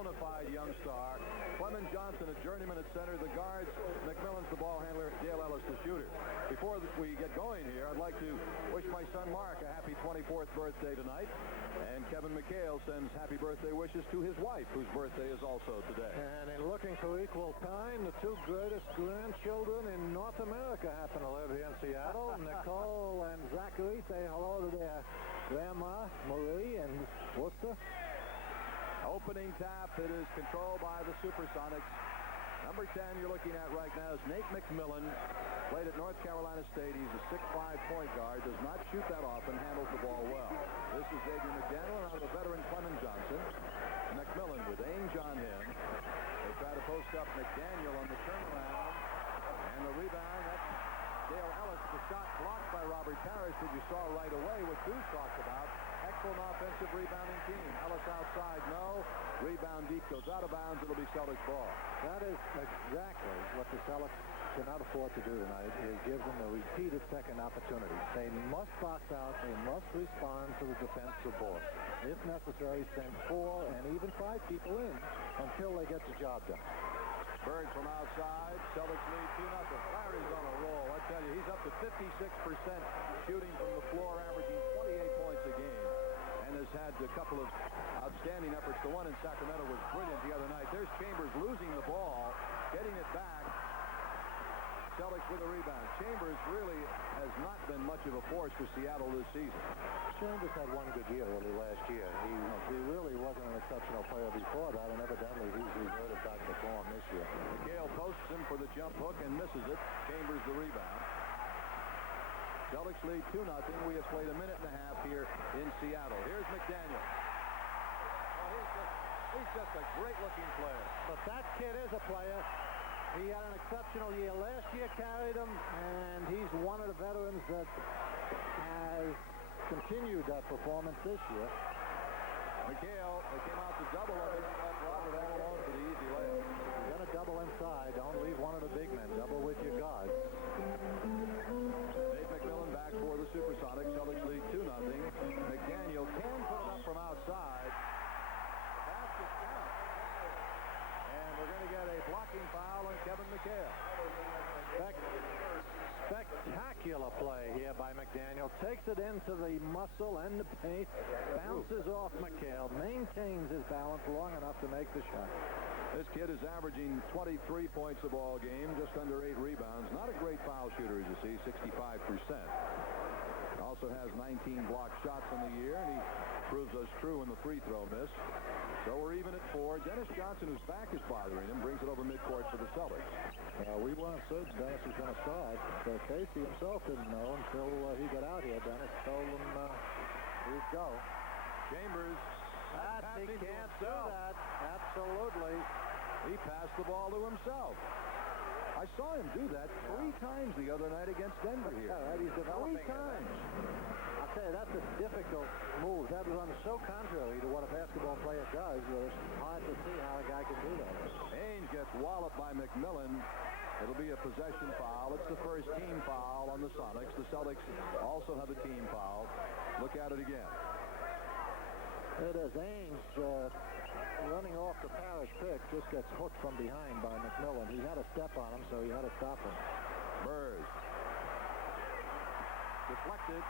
bona fide young star. Clement Johnson, a journeyman at center. The guards, McMillan's the ball handler, Dale Ellis the shooter. Before we get going here, I'd like to wish my son Mark a happy 24th birthday tonight. And Kevin McHale sends happy birthday wishes to his wife, whose birthday is also today. And in looking for equal time, the two greatest grandchildren in North America happen to live here in Seattle. Nicole and Zachary say hello to their grandma, Marie, in Worcester. Opening tap. It is controlled by the Supersonics. Number 10 you're looking at right now is Nate McMillan. Played at North Carolina State. He's a 6'5" point guard. Does not shoot that often. Handles the ball well. This is Xavier McDaniel and the veteran Clement Johnson. McMillan with Ainge on him. They try to post up McDaniel on the turnaround. And the rebound. That's Dale Ellis. The shot blocked by Robert Parrish, that you saw right away what Deuce talked about. Excellent offensive rebounding team. Ellis outside, no. Rebound deep, goes out of bounds. It'll be Celtics ball. That is exactly what the Celtics cannot afford to do tonight, is give them a repeated second opportunity. They must box out. They must respond to the defensive board. If necessary, send 4 and even 5 people in until they get the job done. Bird from outside. Celtics lead 2-0. Larry's on a roll. I tell you, he's up to 56% shooting from the floor, averaging 28 points a game. And has had a couple of outstanding efforts. The one in Sacramento was brilliant the other night. There's Chambers losing the ball, getting it back. Celtics with a rebound. Chambers really has not been much of a force for Seattle this season. Chambers had one good year early last year. He really wasn't an exceptional player before that, and evidently he's reverted back to form this year. McHale posts him for the jump hook and misses it. Chambers the rebound. Celtics lead 2-0. We have played a minute and a half here in Seattle. Here's McDaniel. Oh, he's just a great-looking player. But that kid is a player. He had an exceptional year. Last year carried him, and he's one of the veterans that has continued that performance this year. McHale, they came out to double him. He left Robert all alone for the easy layup. If you're going to double inside, don't leave one of the big men. Double with your guards. Nate McMillan back for the Supersonics. Celtics lead 2-0. McDaniel can put it up from outside. Basket count. And we're going to get a blocking foul on Kevin McHale. Spectacular play here by McDaniel. Takes it into the muscle and the paint. Bounces off McHale. Maintains his balance long enough to make the shot. This kid is averaging 23 points a ball game, just under 8 rebounds. Not a great foul shooter, as you see, 65%. Also has 19 blocked shots on the year, and he proves us true in the free throw miss. So we're even at 4. Dennis Johnson, whose back is bothering him, brings it over midcourt for the Celtics. We weren't certain Dennis was going to start. But Casey himself didn't know until he got out here. Dennis told him he'd go. Chambers. He can't do that. Absolutely. He passed the ball to himself. I saw him do that 3 times the other night against Denver here. Yeah, right. He's developing 3 times. I'll tell you, that's a difficult move. That runs so contrary to what a basketball player does. It's hard to see how a guy can do that. Ainge gets walloped by McMillan. It'll be a possession foul. It's the first team foul on the Sonics. The Celtics also have a team foul. Look at it again. It is Ainge running off the Parrish pick. Just gets hooked from behind by McMillan. He had a step on him, so he had to stop him. Burrs. Deflected.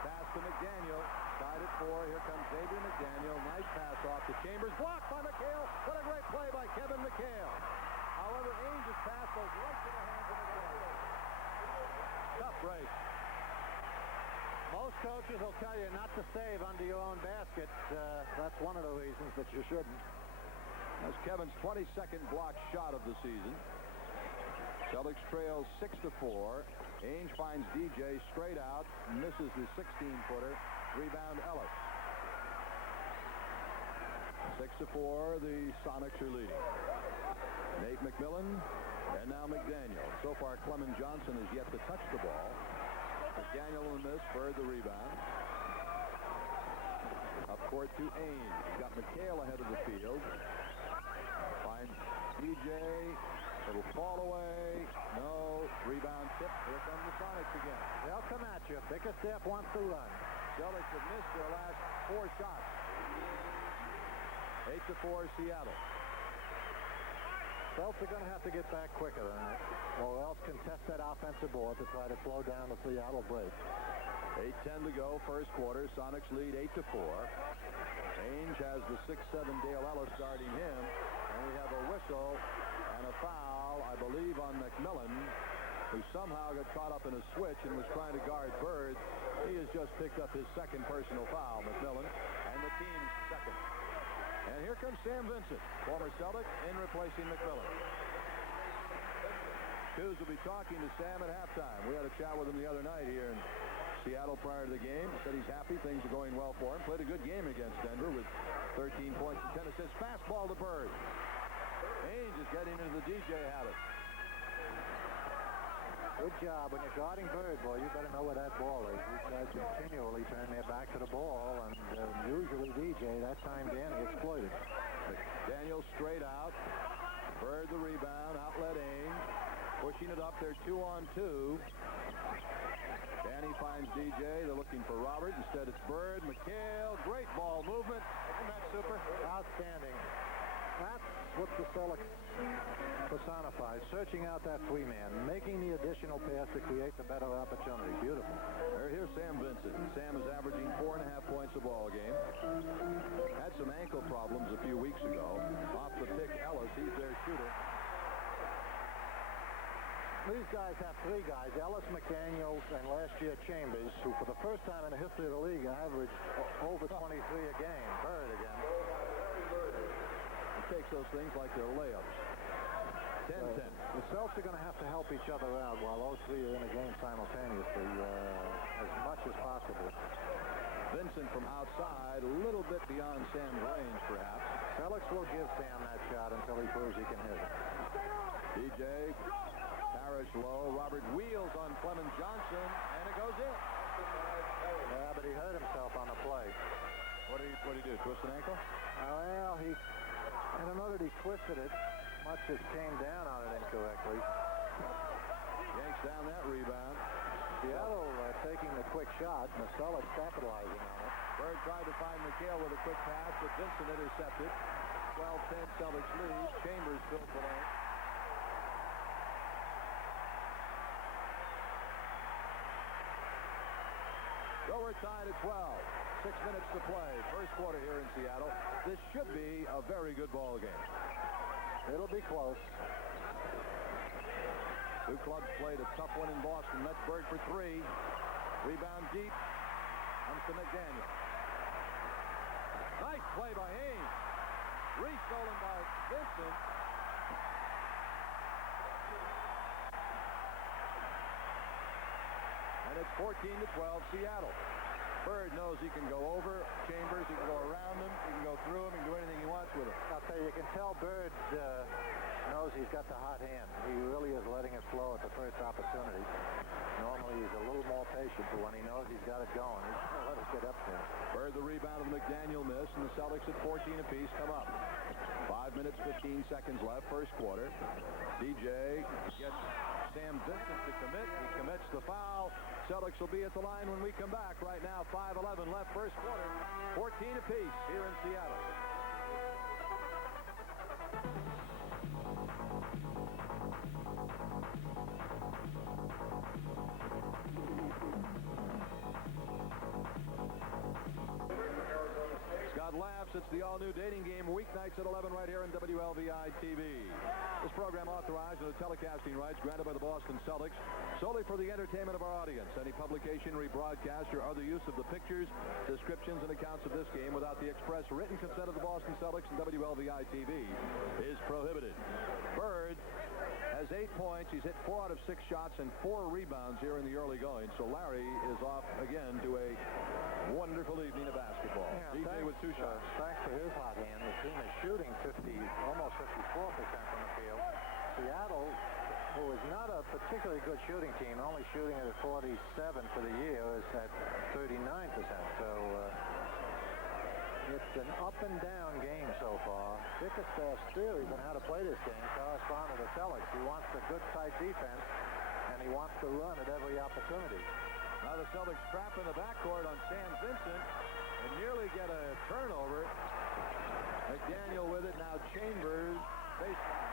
Pass to McDaniel. Tied at 4. Here comes Xavier McDaniel. Nice pass off to Chambers. Blocked by McHale. What a great play by Kevin McHale. However, Ainge's pass goes right to the hands of McDaniel. Tough break. Most coaches will tell you not to save under your own basket. That's one of the reasons that you shouldn't. That's Kevin's 22nd blocked shot of the season. Celtics trails 6-4. Ainge finds DJ straight out, misses his 16-footer. Rebound Ellis. 6-4. The Sonics are leading. Nate McMillan and now McDaniel. So far, Clement Johnson has yet to touch the ball. McDaniel in the miss, Bird the rebound. Up court to Ainge. He's got McHale ahead of the field. Finds DJ. It'll fall away. No. Rebound tip. Here come the Sonics again. They'll come at you. Bickerstaff wants to run. Celtics have missed their last 4 shots. 8-4 Seattle. Celtics are going to have to get back quicker than that, or else contest that offensive board to try to slow down the Seattle break. 8:10 to go, first quarter. Sonics lead 8-4. Ainge has the 6'7" Dale Ellis guarding him, and we have a whistle and a foul, I believe, on McMillan, who somehow got caught up in a switch and was trying to guard Bird. He has just picked up his second personal foul, McMillan, and the team's second. And here comes Sam Vincent, former Celtic, in replacing McMillan. Coos will be talking to Sam at halftime. We had a chat with him the other night here in Seattle prior to the game. Said he's happy, things are going well for him. Played a good game against Denver with 13 points and 10 assists. Fastball to Bird. Ainge is getting into the DJ habit. Good job. When you're guarding Bird, boy, you better know where that ball is. These guys continually turn their back to the ball, and usually DJ, that time Danny exploited. Daniel straight out. Bird the rebound. Outlet Ainge. Pushing it up there 2-on-2. Danny finds DJ. They're looking for Robert. Instead, it's Bird. McHale. Great ball movement. Isn't that super? Outstanding. That's what the Celtics personifies. Searching out that three-man. Making the additional pass to create the better opportunity. Beautiful. Here's Sam Vincent. Sam is averaging 4.5 points a ball game. Had some ankle problems a few weeks ago. Off the pick, Ellis. He's their shooter. These guys have three guys, Ellis, McDaniels, and last year Chambers, who for the first time in the history of the league averaged over 23 a game. Bird again. He takes those things like they're layups. 10-10. The Celtics are going to have to help each other out while those three are in a game simultaneously as much as possible. Vincent from outside, a little bit beyond Sam's range, perhaps. Celtics will give Sam that shot until he proves he can hit it. DJ. Parrish low. Robert wheels on Clement Johnson, and it goes in. Yeah, but he hurt himself on the play. What did he do? Twist an ankle? Well, I don't know that he twisted it. Much as came down on it incorrectly. Yanks down that rebound. Seattle taking the quick shot, and the Celtics capitalizing on it. Bird tried to find McHale with a quick pass, but Vincent intercepted. 12-10 Celtics lead. Chambers filled the lane. So we're tied at 12. 6 minutes to play. First quarter here in Seattle. This should be a very good ball game. It'll be close. Two clubs played a tough one in Boston. That's Bird for three. Rebound deep. Comes to McDaniel. Nice play by Ainge. Re-stolen by Vincent. And it's 14-12 Seattle. Bird knows he can go over Chambers, he can go around him, he can go through him, he can do anything he wants with him. I'll tell you, you can tell Bird knows he's got the hot hand. He really is letting it flow at the first opportunity. Normally he's a little more patient, but when he knows he's got it going, he's going to let it get up there. Bird the rebound of McDaniel miss, and the Celtics at 14 apiece come up. 5 minutes, 15 seconds left, first quarter. DJ gets Sam Vincent to commit. He commits the foul. Celtics will be at the line when we come back. Right now, 5:11 left, first quarter. 14 apiece here in Seattle. Scott laughs. It's the all-new dating game, weeknights at 11 right here on WLVI TV. This program authorized under telecasting rights granted by the Boston Celtics solely for the entertainment of our audience. Any publication, rebroadcast, or other use of the pictures, descriptions, and accounts of this game without the express written consent of the Boston Celtics and WLVI TV is prohibited. Bird has 8 points. He's hit 4 out of 6 shots and 4 rebounds here in the early going. So Larry is off again to a wonderful evening of basketball. Yeah, DJ with 2 shots. Thanks to his hot hand, the team is shooting almost 54% from the field. Seattle, who is not a particularly good shooting team, only shooting at 47 for the year, is at 39%. So it's an up-and-down game so far. Bickerstaff's theories on how to play this game correspond to the Celtics. He wants a good, tight defense, and he wants to run at every opportunity. Now the Celtics trap in the backcourt on Sam Vincent and nearly get a turnover. McDaniel with it. Now Chambers. Baseline.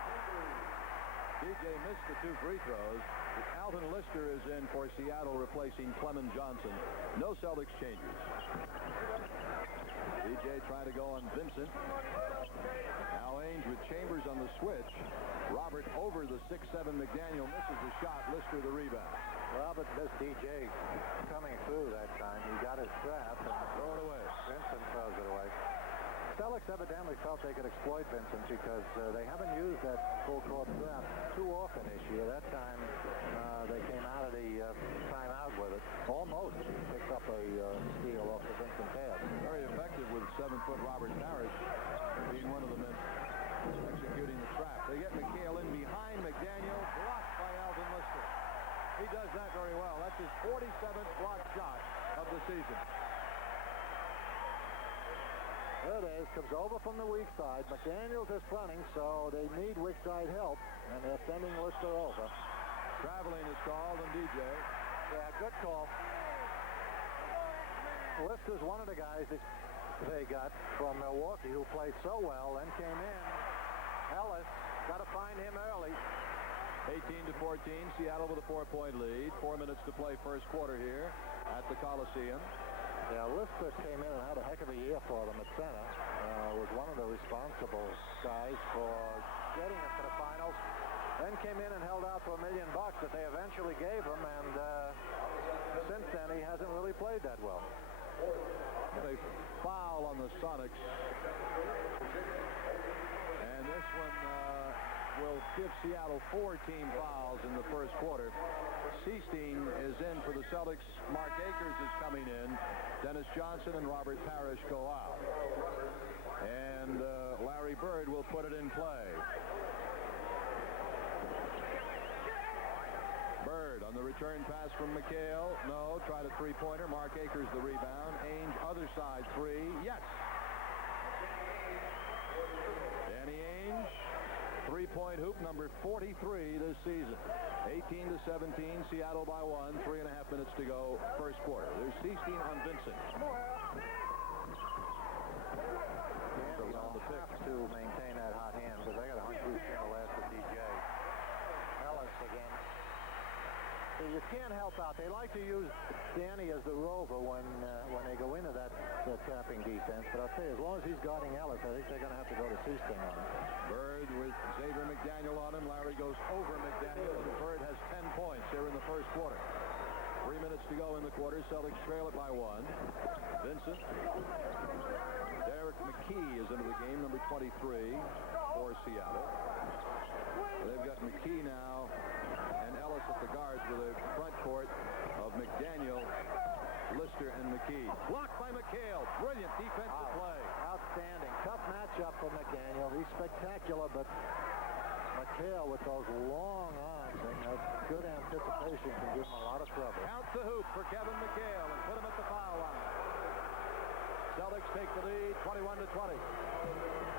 DJ missed the 2 free throws. Alton Lister is in for Seattle, replacing Clement Johnson. No Celtics changes. DJ trying to go on Vincent. Now Ainge with Chambers on the switch. Robert over the 6'7 McDaniel, misses the shot. Lister the rebound. Robert missed DJ coming through that time. He got his trap and Throw it away. Vincent throws it away. Celtics evidently felt they could exploit Vincent because they haven't used that full court trap too often this year. That time they came out of the timeout with it. Almost picked up a steal off the Vincent pad. Very effective with 7-foot Robert Parrish being one of the men executing the trap. They get McHale in behind McDaniel, blocked by Alton Lister. He does that very well. That's his 47th block shot of the season. There it is. Comes over from the weak side. McDaniels is fronting, so they need weak side help, and they're sending Lister over. Traveling is called on DJ. Yeah, good call. Lister's one of the guys that they got from Milwaukee who played so well and came in. Ellis, got to find him early. 18-14, Seattle with a 4-point lead. 4 minutes to play first quarter here at the Coliseum. Yeah, Lister came in and had a heck of a year for them at center. Was one of the responsible guys for getting us to the finals. Then came in and held out for $1 million that they eventually gave him, and since then he hasn't really played that well. They foul on the Sonics. And this one will give Seattle 4 team fouls in the first quarter. Seasteen is in for the Celtics. Mark Akers is coming in. Dennis Johnson and Robert Parrish go out. And Larry Bird will put it in play. Bird on the return pass from McHale. No, tried a three-pointer. Mark Akers the rebound. Ainge other side 3. Yes. Danny Ainge. 3-point hoop number 43 this season. 18-17, Seattle by 1. 3.5 minutes to go, first quarter. There's Seasteen on Vincent. They'll have to maintain that hot hand because they got a hunch he's going to last with DJ. Ellis again. So you can't help out. They like to use Danny as the rover when they go into that tapping defense. But I'll tell you, as long as he's guarding Ellis, I think they're going to have to go to Seasteen on him. Bird with Xavier McDaniel on him. Larry goes over McDaniel, and Bird has 10 points here in the first quarter. 3 minutes to go in the quarter. Celtics trail it by 1. Vincent. Derek McKee is into the game, number 23 for Seattle. They've got McKee now and Ellis at the guards with a front court of McDaniel, Lister, and McKee. Blocked by McHale. Brilliant defensive play. Outstanding. Tough matchup for McDaniel. He's spectacular, but McHale with those long arms and that good anticipation can give him a lot of trouble. Count the hoop for Kevin McHale and put him at the foul line. Celtics take the lead, 21-20.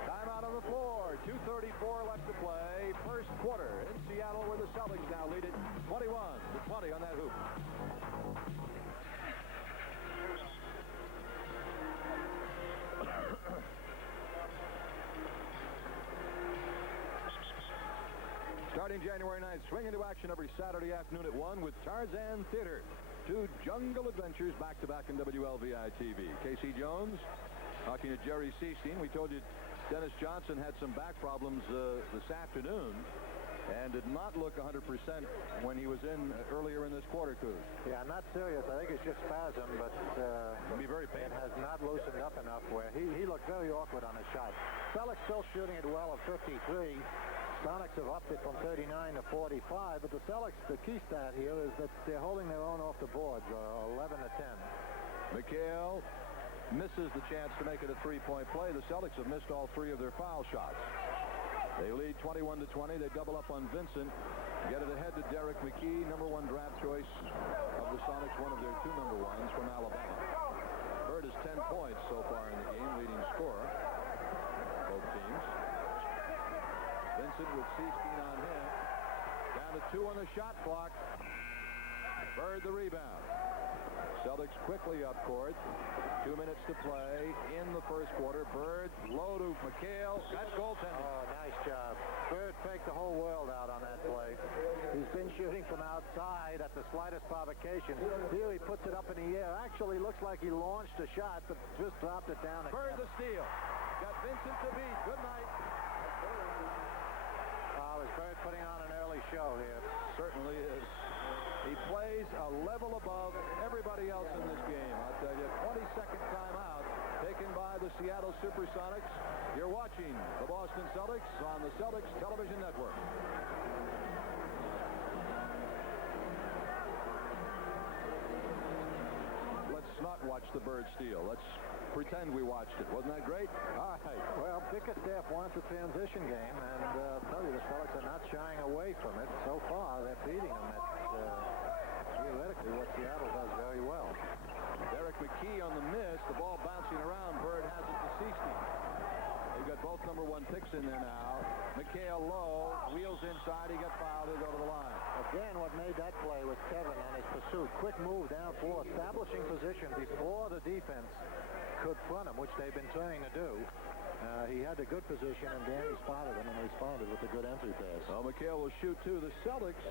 Timeout on the floor. 2:34 left to play. First quarter in Seattle, where the Celtics now lead it 21-20 on that hoop. Starting January 9th, swing into action every Saturday afternoon at 1 with Tarzan Theater. 2 jungle adventures back-to-back in WLVI-TV. Casey Jones talking to Jerry Seasteen. We told you Dennis Johnson had some back problems this afternoon and did not look 100% when he was in earlier in this quarter, Coos. Yeah, not serious. I think it's just spasm, but it'll be very painful. It has not loosened up enough where he looked very awkward on his shot. Celtics still shooting it well at 53. Sonics have upped it from 39 to 45, but the Celtics, the key stat here is that they're holding their own off the boards, 11 to 10. McHale misses the chance to make it a three-point play. The Celtics have missed all 3 of their foul shots. They lead 21-20. They double up on Vincent. Get it ahead to Derek McKee, number 1 draft choice of the Sonics, one of their 2 number 1s from Alabama. Bird has 10 points so far in the game, leading scorer. Both teams. Vincent with Seasteen on him. Down to 2 on the shot clock. Bird the rebound. Celtics quickly up court. 2 minutes to play in the first quarter. Bird low to McHale. That's goaltending. Oh, nice job. Bird faked the whole world out on that play. He's been shooting from outside at the slightest provocation. Here he puts it up in the air. Actually looks like he launched a shot, but just dropped it down. Bird the steal. Got Vincent to beat. Good night. Oh, is Bird putting on an early show here? Certainly is. He plays a level above everybody else in this game. I'll tell you, 22nd timeout taken by the Seattle Supersonics. You're watching the Boston Celtics on the Celtics Television Network. Let's not watch the Bird steal. Let's pretend we watched it. Wasn't that great? All right. Well, Bickerstaff wants a transition game, and I'll tell you, the Celtics are not shying away from it. So far, they're beating them at theoretically what Seattle does very well. Derek McKee on the miss. The ball bouncing around. Bird has it to Seaston. They've got both number 1 picks in there now. McHale low. Wheels inside. He got fouled. He'll go to the line. Again, what made that play was Kevin on his pursuit. Quick move down floor, establishing position before the defense could front him, which they've been trying to do. He had a good position, and Danny spotted him and responded with a good entry pass. Well, McHale will shoot, too. The Celtics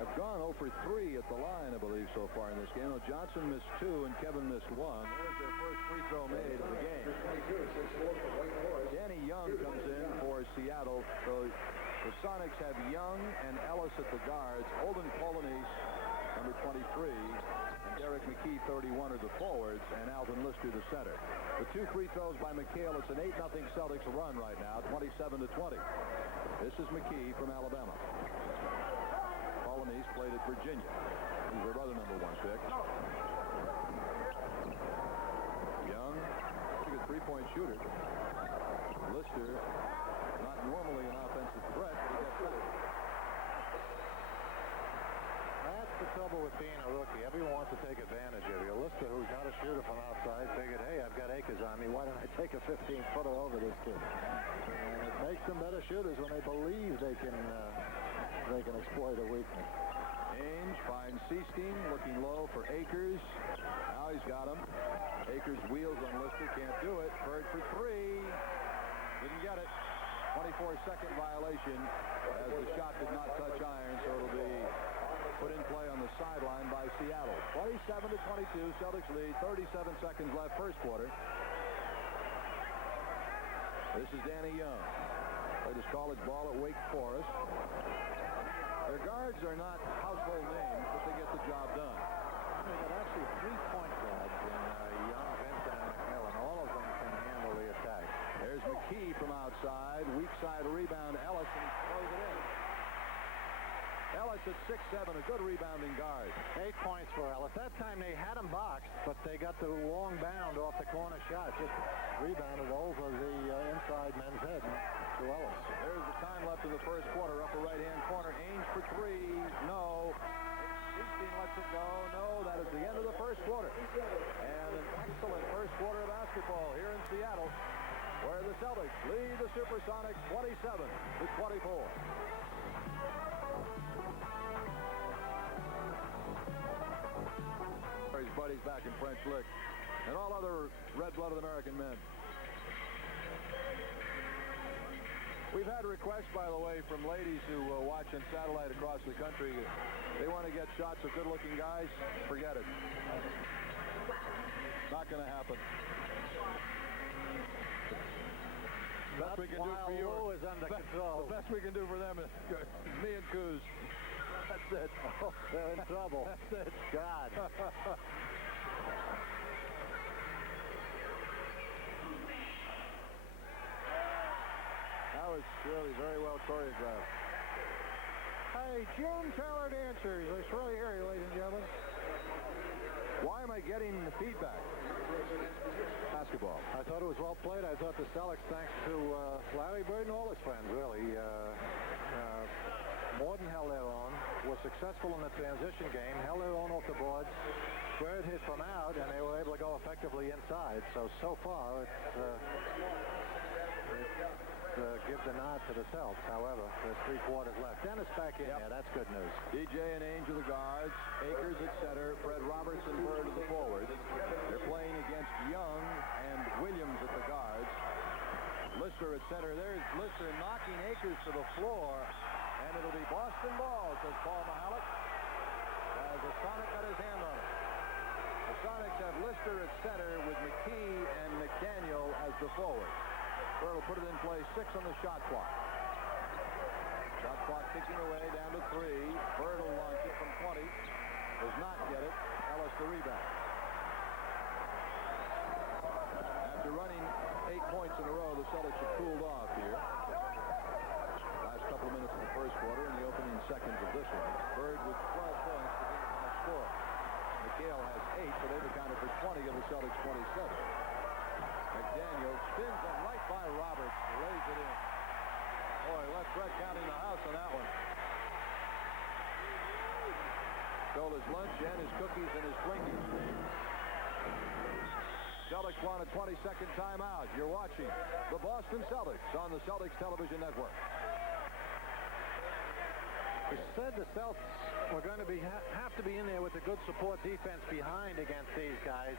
have gone 0 for 3 at the line, I believe, so far in this game. Well, Johnson missed 2 and Kevin missed 1. There's their first free throw made of the game. Danny Young comes in for Seattle. So the Sonics have Young and Ellis at the guards. Olden Polonese, number 23, and Derek McKee, 31, are the forwards, and Alvin Lister, the center. The 2 free throws by McHale. It's an 8-0 Celtics run right now, 27-20. This is McKee from Alabama. Polonese played at Virginia. He's their other number 1 pick. Young, pretty good three-point shooter. Lister, not normally an offensive threat, but he gets it. That's the trouble with being a rookie. Everyone wants to take advantage of you. Lister, who's not a shooter from outside, figured, hey, I've got Akers on me. Why don't I take a 15-footer over this kid? And it makes them better shooters when they believe they can exploit a weakness. Ainge finds Seasteen looking low for Akers. Now he's got him. Akers wheels on Lister, can't do it. Bird for 3. Didn't get it. 24-second violation as the shot did not touch iron, so it'll be put in play on the sideline by Seattle. 27-22, Celtics lead. 37 seconds left, first quarter. This is Danny Young. Played his college ball at Wake Forest. Their guards are not household names, but they get the job done. They've got actually 3 point guards in Young, Vincent, and McMillan. All of them can handle the attack. There's McKee from outside. Weak side rebound. Ellis, and he throws it in. Ellis at 6'7", a good rebounding guard. 8 points for Ellis. That time they had him boxed, but they got the long bound off the corner shot. Just rebounded over the inside men's head to Ellis. There's the time left in the first quarter. Upper right-hand corner. Ainge for 3. No. 16 lets it go. No, that is the end of the first quarter. And an excellent first quarter of basketball here in Seattle, where the Celtics lead the Supersonics 27-24. His buddies back in French Lick, and all other red-blooded American men. We've had requests, by the way, from ladies who watch on satellite across the country. They want to get shots of good-looking guys. Forget it. Not going to happen. Best we can do for you is under control. The best we can do for them is me and Coos. That's it. Oh, they're in trouble. That's it. God. That was really very well choreographed. Hey, June Taylor Dancers. It's really eerie, ladies and gentlemen. Why am I getting the feedback? Basketball. I thought it was well played. I thought the Celtics, thanks to Larry Bird and all his friends, really, more than held their own, was successful in the transition game, held their own off the boards. Bird hit from out, and they were able to go effectively inside. So far, it's give the nod to the Celtics. However, there's 3 quarters left. Dennis back in there. That's good news. DJ and Ainge are the guards. Akers at center. Fred Robertson, Bird are the forwards. They're playing against Young and Williams at the guards. Lister at center. There's Lister knocking Akers to the floor. And it'll be Boston ball, says Paul Mahalik, as the Sonic got his hand on it. The Sonics have Lister at center with McKee and McDaniel as the forwards. Bird will put it in play. 6 on the shot clock. Shot clock ticking away down to 3. Bird will launch it from 20. Does not get it. Ellis the rebound. After running 8 points in a row, the Celtics have cooled off here. Last couple of minutes of the first quarter and the opening seconds of this one. Bird with 12 points to get the score. McHale has 8, so they've accounted for 20 of the Celtics' 27. McDaniel spins it right by Roberts, lays it in. Boy, left Brett counting the house on that one. Stole his lunch and his cookies and his Twinkies. Celtics want a 20-second timeout. You're watching the Boston Celtics on the Celtics Television Network. We said the Celtics were going to have to be in there with a good support defense behind against these guys.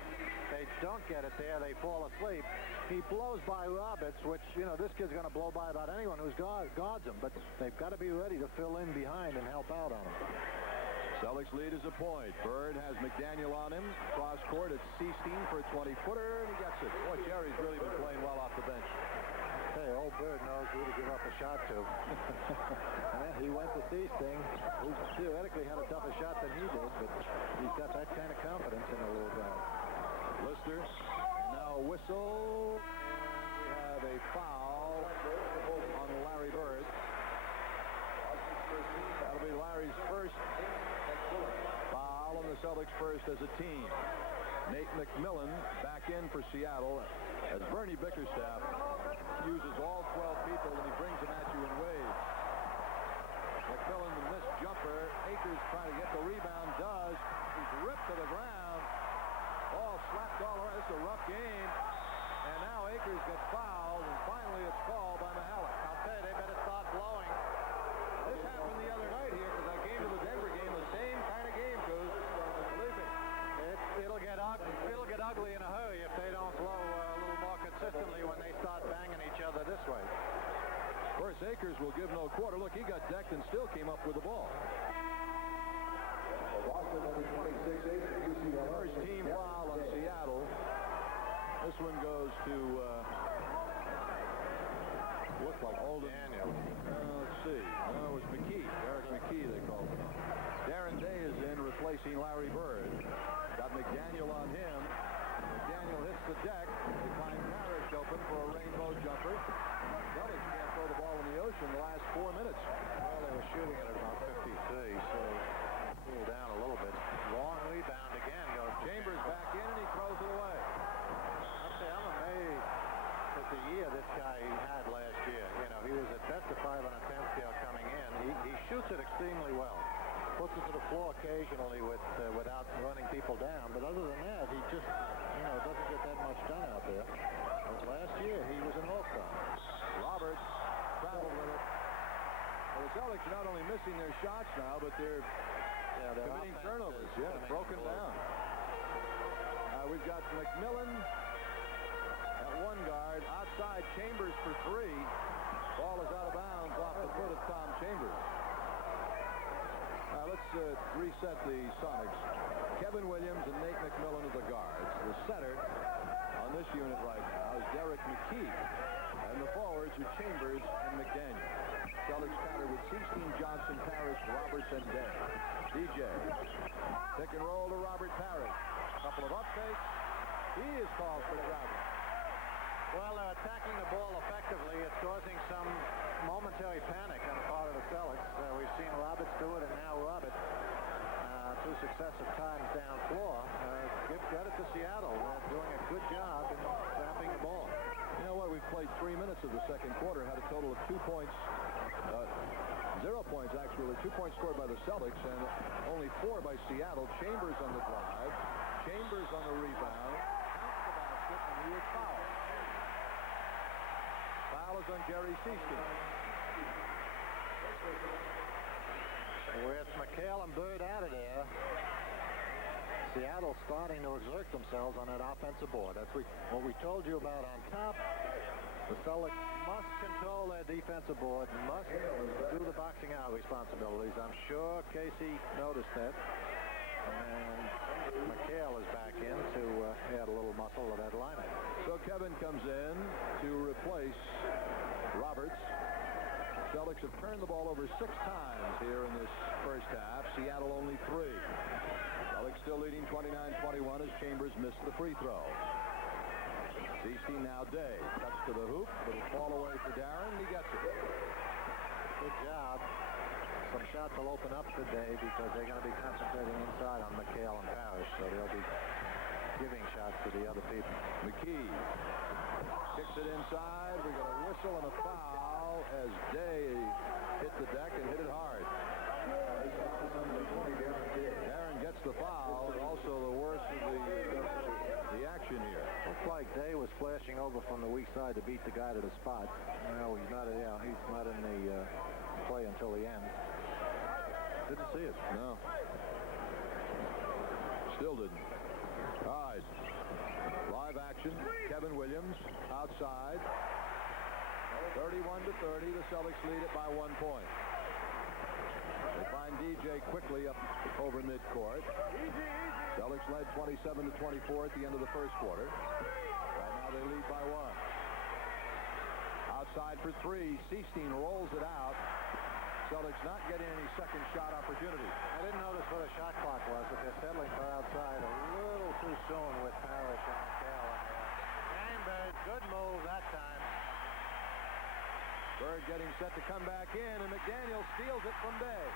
They don't get it there. They fall asleep. He blows by Roberts, which, you know, this kid's going to blow by about anyone who's guards him. But they've got to be ready to fill in behind and help out on him. Celtics lead is a point. Bird has McDaniel on him. Cross court, it's Seestein for a 20-footer, and he gets it. Boy, Jerry's really been playing well off the bench. Hey, old Bird knows who to give up a shot to. He went to Seestein, who theoretically had a tougher shot than he did, but he's got that kind of confidence in the little guy. Lister, now a whistle. We have a foul on Larry Bird. That'll be Larry's first foul on the Celtics first as a team. Nate McMillan back in for Seattle as Bernie Bickerstaff uses all 12 people and he brings them at you in waves. McMillan, the missed jumper. Akers trying to get the rebound. Does. He's ripped to the ground. Ball slapped all around. It's a rough game. And now Akers gets fouled, and finally it's called by Mahalik. I'll tell you, they better start blowing. This happened the other night here because I came to the Denver game, the same kind of game, Coos. Believe me. It'll get ugly in a hurry if they don't blow a little more consistently when they start banging each other this way. Of course, Akers will give no quarter. Look, he got decked and still came up with the ball. First team foul on Seattle. This one goes to looks like Olden. Let's see. No, it was McKee. Derek McKee, they called him. Darren Day is in, replacing Larry Bird. Got McDaniel on him. McDaniel hits the deck. They find Parrish open for a rainbow jumper. Celtics can't throw the ball in the ocean the last 4 minutes. Well, they were shooting it at about 53, so cooled down a little bit. Long rebound again. Goes Chambers back in, and he throws it away. I'll say I'm amazed at the year this guy had last year. You know, he was at best a 5 on a 10 scale coming in. He shoots it extremely well. Puts it to the floor occasionally without running people down. But other than that, he just, you know, doesn't get that much done out there. But last year, he was an all-star. Roberts traveled with it. Well, the Celtics are not only missing their shots now, but they're committing turnovers. Yeah, broken down. We've got McMillan at one guard. Outside, Chambers for 3. Ball is out of bounds off the foot of Tom Chambers. Let's reset the Sonics. Kevin Williams and Nate McMillan are the guards. The center on this unit right now is Derek McKee. And the forwards are Chambers and McDaniel. Celtics counter with Seestein, Johnson, Parrish, Roberts, and Day. DJ. Pick and roll to Robert Parrish. Couple of uptakes. He is called for travel. Well, they're attacking the ball effectively. It's causing some momentary panic on the part of the Celtics. We've seen Roberts do it, and now Robert, 2 successive times down floor. Give credit to Seattle. They're doing a good job in trapping the ball. You know what? We've played 3 minutes of the second quarter, had a total of 2 points. 0 points, actually. 2 points scored by the Celtics, and only 4 by Seattle. Chambers on the drive. Chambers on the rebound. Counts the basket, and he is fouled. Foul is on and Jerry Seaston. With McHale and Bird out of there, Seattle starting to exert themselves on that offensive board. That's what we told you about on top. The Celtics must control their defensive board, must do the boxing out responsibilities. I'm sure Casey noticed that. And McHale is back in to add a little muscle to that lineup. So Kevin comes in to replace Roberts. Celtics have turned the ball over 6 times here in this first half. Seattle only 3. Celtics still leading 29-21 as Chambers missed the free throw. Seaston now Day. Cuts to the hoop. Little fall away for Darren. He gets it. Good job. Some shots will open up today because they're going to be concentrating inside on McHale and Parrish, so they'll be giving shots to the other people. McKee kicks it inside. We got a whistle and a foul as Day hit the deck and hit it hard. Darren gets the foul. Also the worst of the action here. Looks like Day was flashing over from the weak side to beat the guy to the spot. No, he's not. He's not in the play until the end. Didn't see it. No. Still didn't. All right. Live action. Kevin Williams outside. 31-30. The Celtics lead it by 1 point. They find DJ quickly up over midcourt. Celtics led 27-24 at the end of the first quarter. Right now they lead by 1. Outside for 3. Seaston rolls it out. Celtics not getting any second shot opportunity. I didn't notice what the shot clock was, but they're settling for outside a little too soon with Parrish and McHale in there. And Bird, good move that time. Bird getting set to come back in, and McDaniel steals it from Day.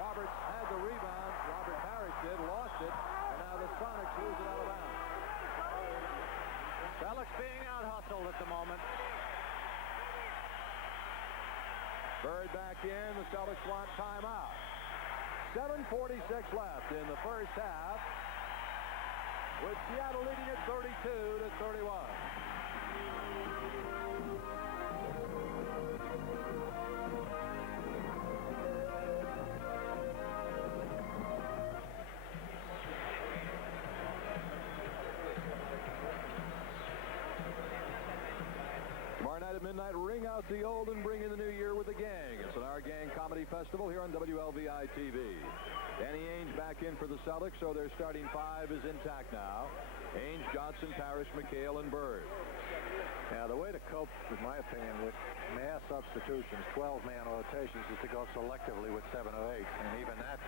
Roberts had the rebound. Robert Parrish did, lost it, and now the Sonics lose it out of bounds. Celtics being out-hustled at the moment. Bird back in. The Celtics want timeout. 7:46 left in the first half, with Seattle leading at 32-31. Tomorrow night at midnight, ring out the old and bring in the new year with the gang. It's an Our Gang Comedy Festival here on WLVI TV. Danny Ainge back in for the Celtics, so their starting 5 is intact now. Ainge, Johnson, Parrish, McHale, and Bird. Now, the way to cope, in my opinion, with mass substitutions, 12-man rotations, is to go selectively with 7 or 8. And even that,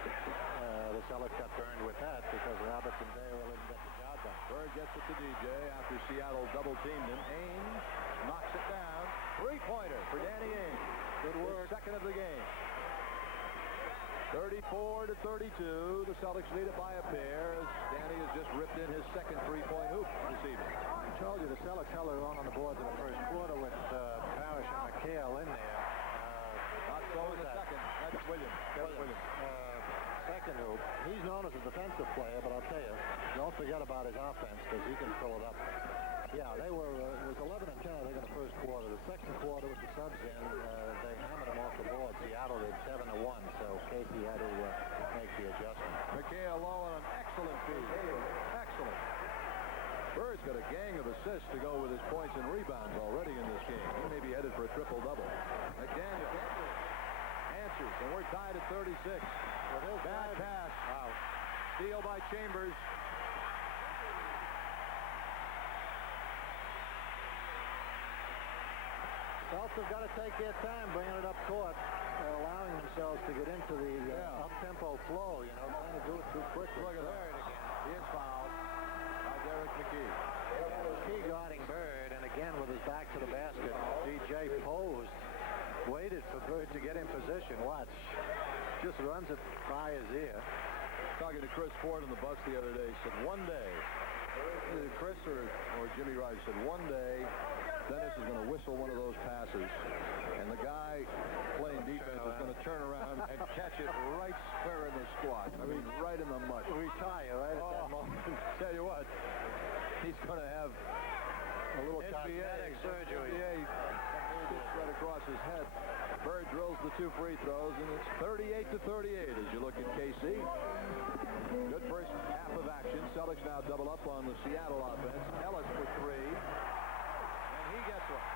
the Celtics got burned with that because Roberts and Day really didn't get the job done. Bird gets it to DJ after Seattle double-teamed him. Ainge knocks it down. 3-pointer for Danny Ainge. Good work. Second of the game. 34-32. The Celtics lead it by a pair as Danny has just ripped in his second 3-point hoop this evening. I told you the Celtics held their own on the boards in the first quarter with Parrish and McHale in there. Not so in the second. That's Williams. Williams. Second hoop. He's known as a defensive player, but I'll tell you, don't forget about his offense because he can fill it up. Yeah, they were, it was 11 and 10, I think, in the first quarter. The second quarter with the subs in, they hammered them off the board. Seattle did 7-1, so Casey had to make the adjustment. McHale low on an excellent feed. Excellent. Bird's got a gang of assists to go with his points and rebounds already in this game. He may be headed for a triple-double. McDaniel answers, and we're tied at 36. Bad pass. Wow. Steal by Chambers. Celtics have got to take their time bringing it up court. They're allowing themselves to get into the up-tempo flow, you know, trying to do it too quickly. Look at that again. He is fouled by Derek McKee. McKee guarding Bird, and again with his back to the basket. DJ posed, waited for Bird to get in position. Watch. Just runs it by his ear. Talking to Chris Ford on the bus the other day, said one day, Chris or Jimmy Rice said one day Dennis is going to whistle one of those passes, and the guy playing defense is going to turn around and catch it right square in the squat. I mean, right in the mud. Retire right at that moment. Tell you what, he's going to have a little Cosmetic surgery. NBA gets right across his head. Bird drills the 2 free throws, and it's 38-38 as you look at KC. Good first half of action. Celtics now double up on the Seattle offense. Ellis for 3, and he gets one.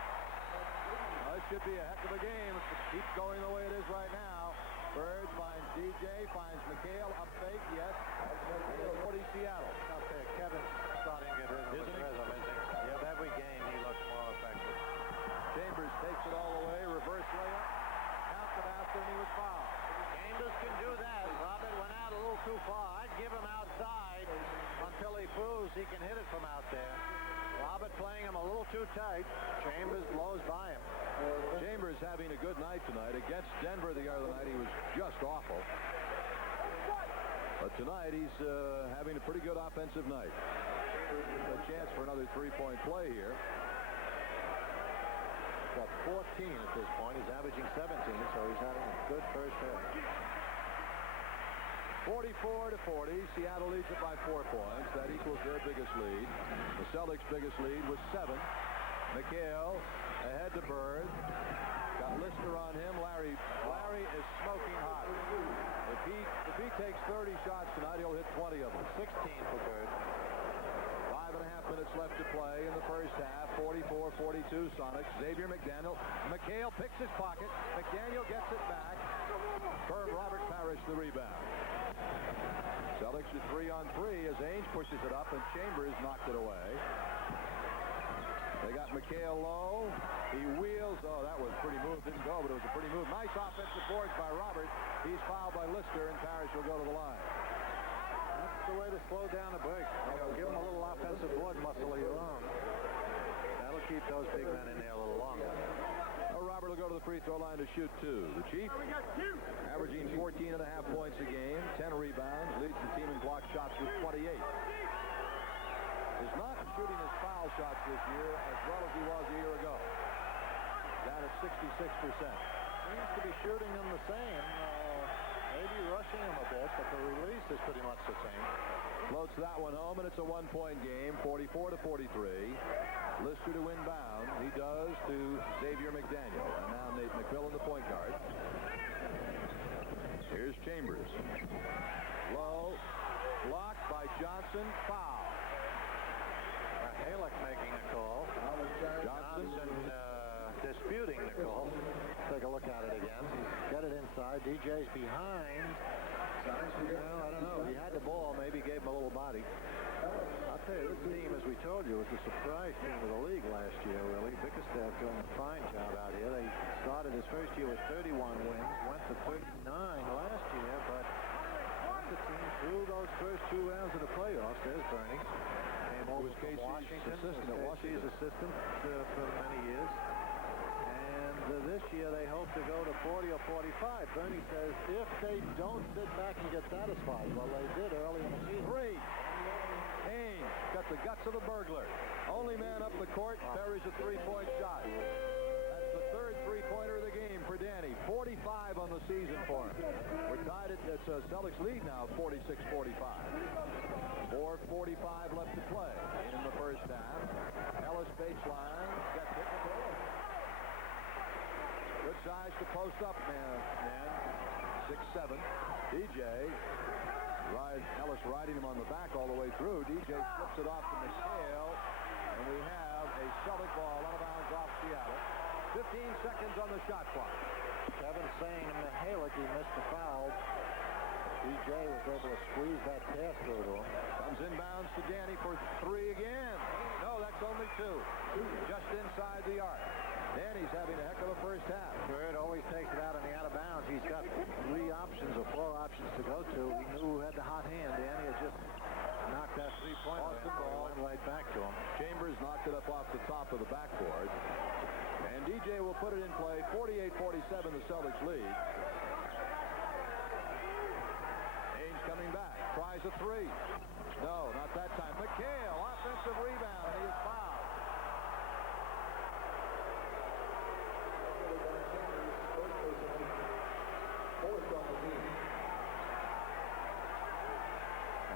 This should be a heck of a game if it keeps going the way it is right now. Bird finds DJ, finds McHale, up fake, yes. And it's 40 Seattle. Up there, Kevin starting to get his resume. Yeah, every game he looks more effective. Chambers takes it all away, reverse layup. Counts it after, and he was fouled. Chambers can do that. Robert went out a little too far. I'd give him outside until he proves he can hit it from out there. Robert playing him a little too tight. Chambers blows by him. Chambers having a good night tonight. Against Denver the other night, he was just awful. But tonight, he's having a pretty good offensive night. A chance for another 3-point play here. Got 14 at this point. He's averaging 17, so he's having a good first half. 44-40. Seattle leads it by 4 points. That equals their biggest lead. The Celtics' biggest lead was 7. McHale ahead to Bird. Got Lister on him. Larry is smoking hot. If he takes 30 shots tonight, he'll hit 20 of them. 16 for Bird. 5.5 minutes left to play in the first half. 44-42 Sonics. Xavier McDaniel. McHale picks his pocket. McDaniel gets it back. Robert Parrish the rebound. Celtics are 3-on-3 as Ainge pushes it up and Chambers knocked it away. They got McHale low. He wheels. Oh, that was pretty move. Didn't go, but it was a pretty move. Nice offensive boards by Robert. He's fouled by Lister, and Parrish will go to the line. That's the way to slow down a break. Give him a little offensive board muscle of your own. That'll keep those big men in there a little longer. Robert will go to the free throw line to shoot 2. The Chief averaging 14.5 points a game, 10 rebounds, leads the team in block shots with 28. Is not shooting his foul shots this year as well as he was a year ago. Down at 66%. Seems to be shooting them the same. Maybe rushing them a bit, but the release is pretty much the same. Floats that one home, and it's a 1-point game, 44-43. Lister to inbound. He does to Xavier McDaniel. And now Nate McMillan, the point guard. Here's Chambers. Low. Blocked by Johnson. Foul. Halleck making the call. Johnson disputing the call. Take a look at it again. Get it inside. DJ's behind. Well, I don't know. He had the ball. Maybe gave him a little body. I'll tell you, this team, as we told you, was the surprise team of the league last year, really. Bickerstaff doing a fine job out here. They started his first year with 31 wins, went to 39 last year, but once the team through those first 2 rounds of the playoffs, there's Bernie. Came over from Washington, KC's assistant for many years. And this year they hope to go to 40 or 45. Bernie says if they don't sit back and get satisfied, well, they did early in the season. 3. Ainge got the guts of the burglar. Only man up the court. Buries a 3-point shot. That's the 3rd 3-pointer of the game for Danny. 45 on the season for him. We're tied at Celtics lead now, 46-45. 4:45 left to play in the first half. Ellis baseline. Gets hit the ball. Good size to post up, man. 6'7". DJ. Ellis riding him on the back all the way through. DJ flips it off to McHale. And we have a Celtic ball out of bounds off Seattle. 15 seconds on the shot clock. Kevin saying to Mihaly he missed the foul. DJ was able to squeeze that pass through to him. Comes inbounds to Danny for 3 again. No, that's only 2. Just inside the arc. Danny's having a heck of a first half. Bird always takes it out on the out of bounds. He's got 3 options or 4 options to go to. He knew who had the hot hand. Danny had just knocked that 3-pointer. Austin ball went right back to him. Chambers knocked it up off the top of the backboard. And DJ will put it in play. 48-47, the Celtics lead. Ainge coming back. Tries a 3. No, not that time. McHale, offensive rebound. He is fouled.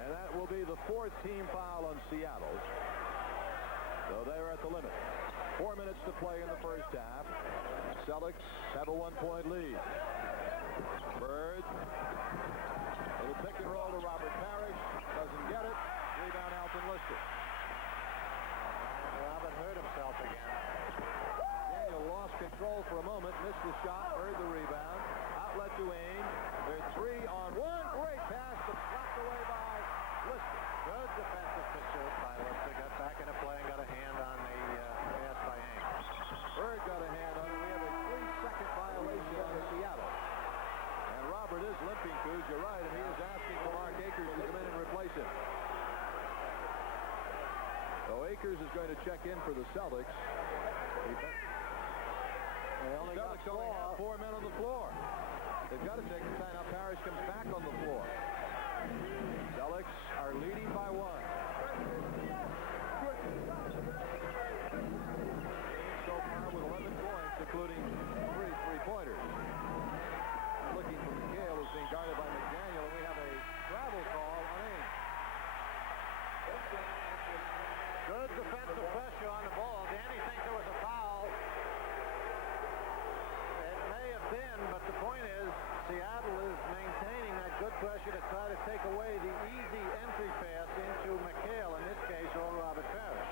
And that will be the 4th team foul on Seattle. So they are at the limit. 4 minutes to play in the first half. Celtics have a 1-point lead. Bird. Little pick and roll to Robert Parrish. Doesn't get it. Rebound Alton Lister. Robert hurt himself again. Daniel lost control for a moment. Missed the shot. Earned the rebound. Outlet to Ain. They're 3-on-1. Great pass, but slapped away by Lister. Good defensive pursuit by Lister. Got back into play and got a hand on the pass by Ain. Bird got a hand on it. We have a 3-second violation on Seattle. And Robert is limping, Coos. You're right, and he is asking for Mark Akers to come in and replace him. So Akers is going to check in for the Celtics. They only got Celtics only have 4 men on the floor. They've got to take the time. Now Parrish comes back on the floor. Celtics are leading by 1. So far with 11 points, including 3 3-pointers. Looking for McHale, who's being guarded by McDaniel, and we have a travel call on Ames. Good defensive pressure on the ball. Danny thinks there was a foul. It may have been, but the point is Seattle is maintaining that good pressure to try to take away the easy entry pass into McHale, in this case, or Robert Parrish.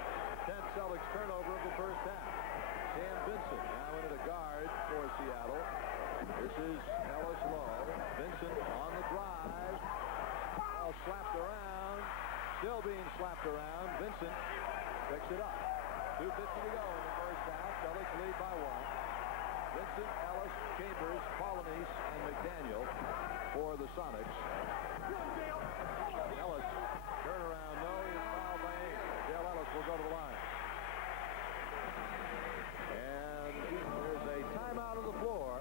10th Celtics turnover of the first half. Sam Vincent now into the guard for Seattle. This is Ellis Lowe. Vincent on the drive. Ball slapped around. Still being slapped around. Vincent picks it up. 2:50 to go in the first half. Celtics lead by 1. Vincent, Ellis, Chambers, Polynice, and McDaniel for the Sonics. Ellis, turnaround, no, he's fouled by 8. Dale Ellis will go to the line. And there's a timeout on the floor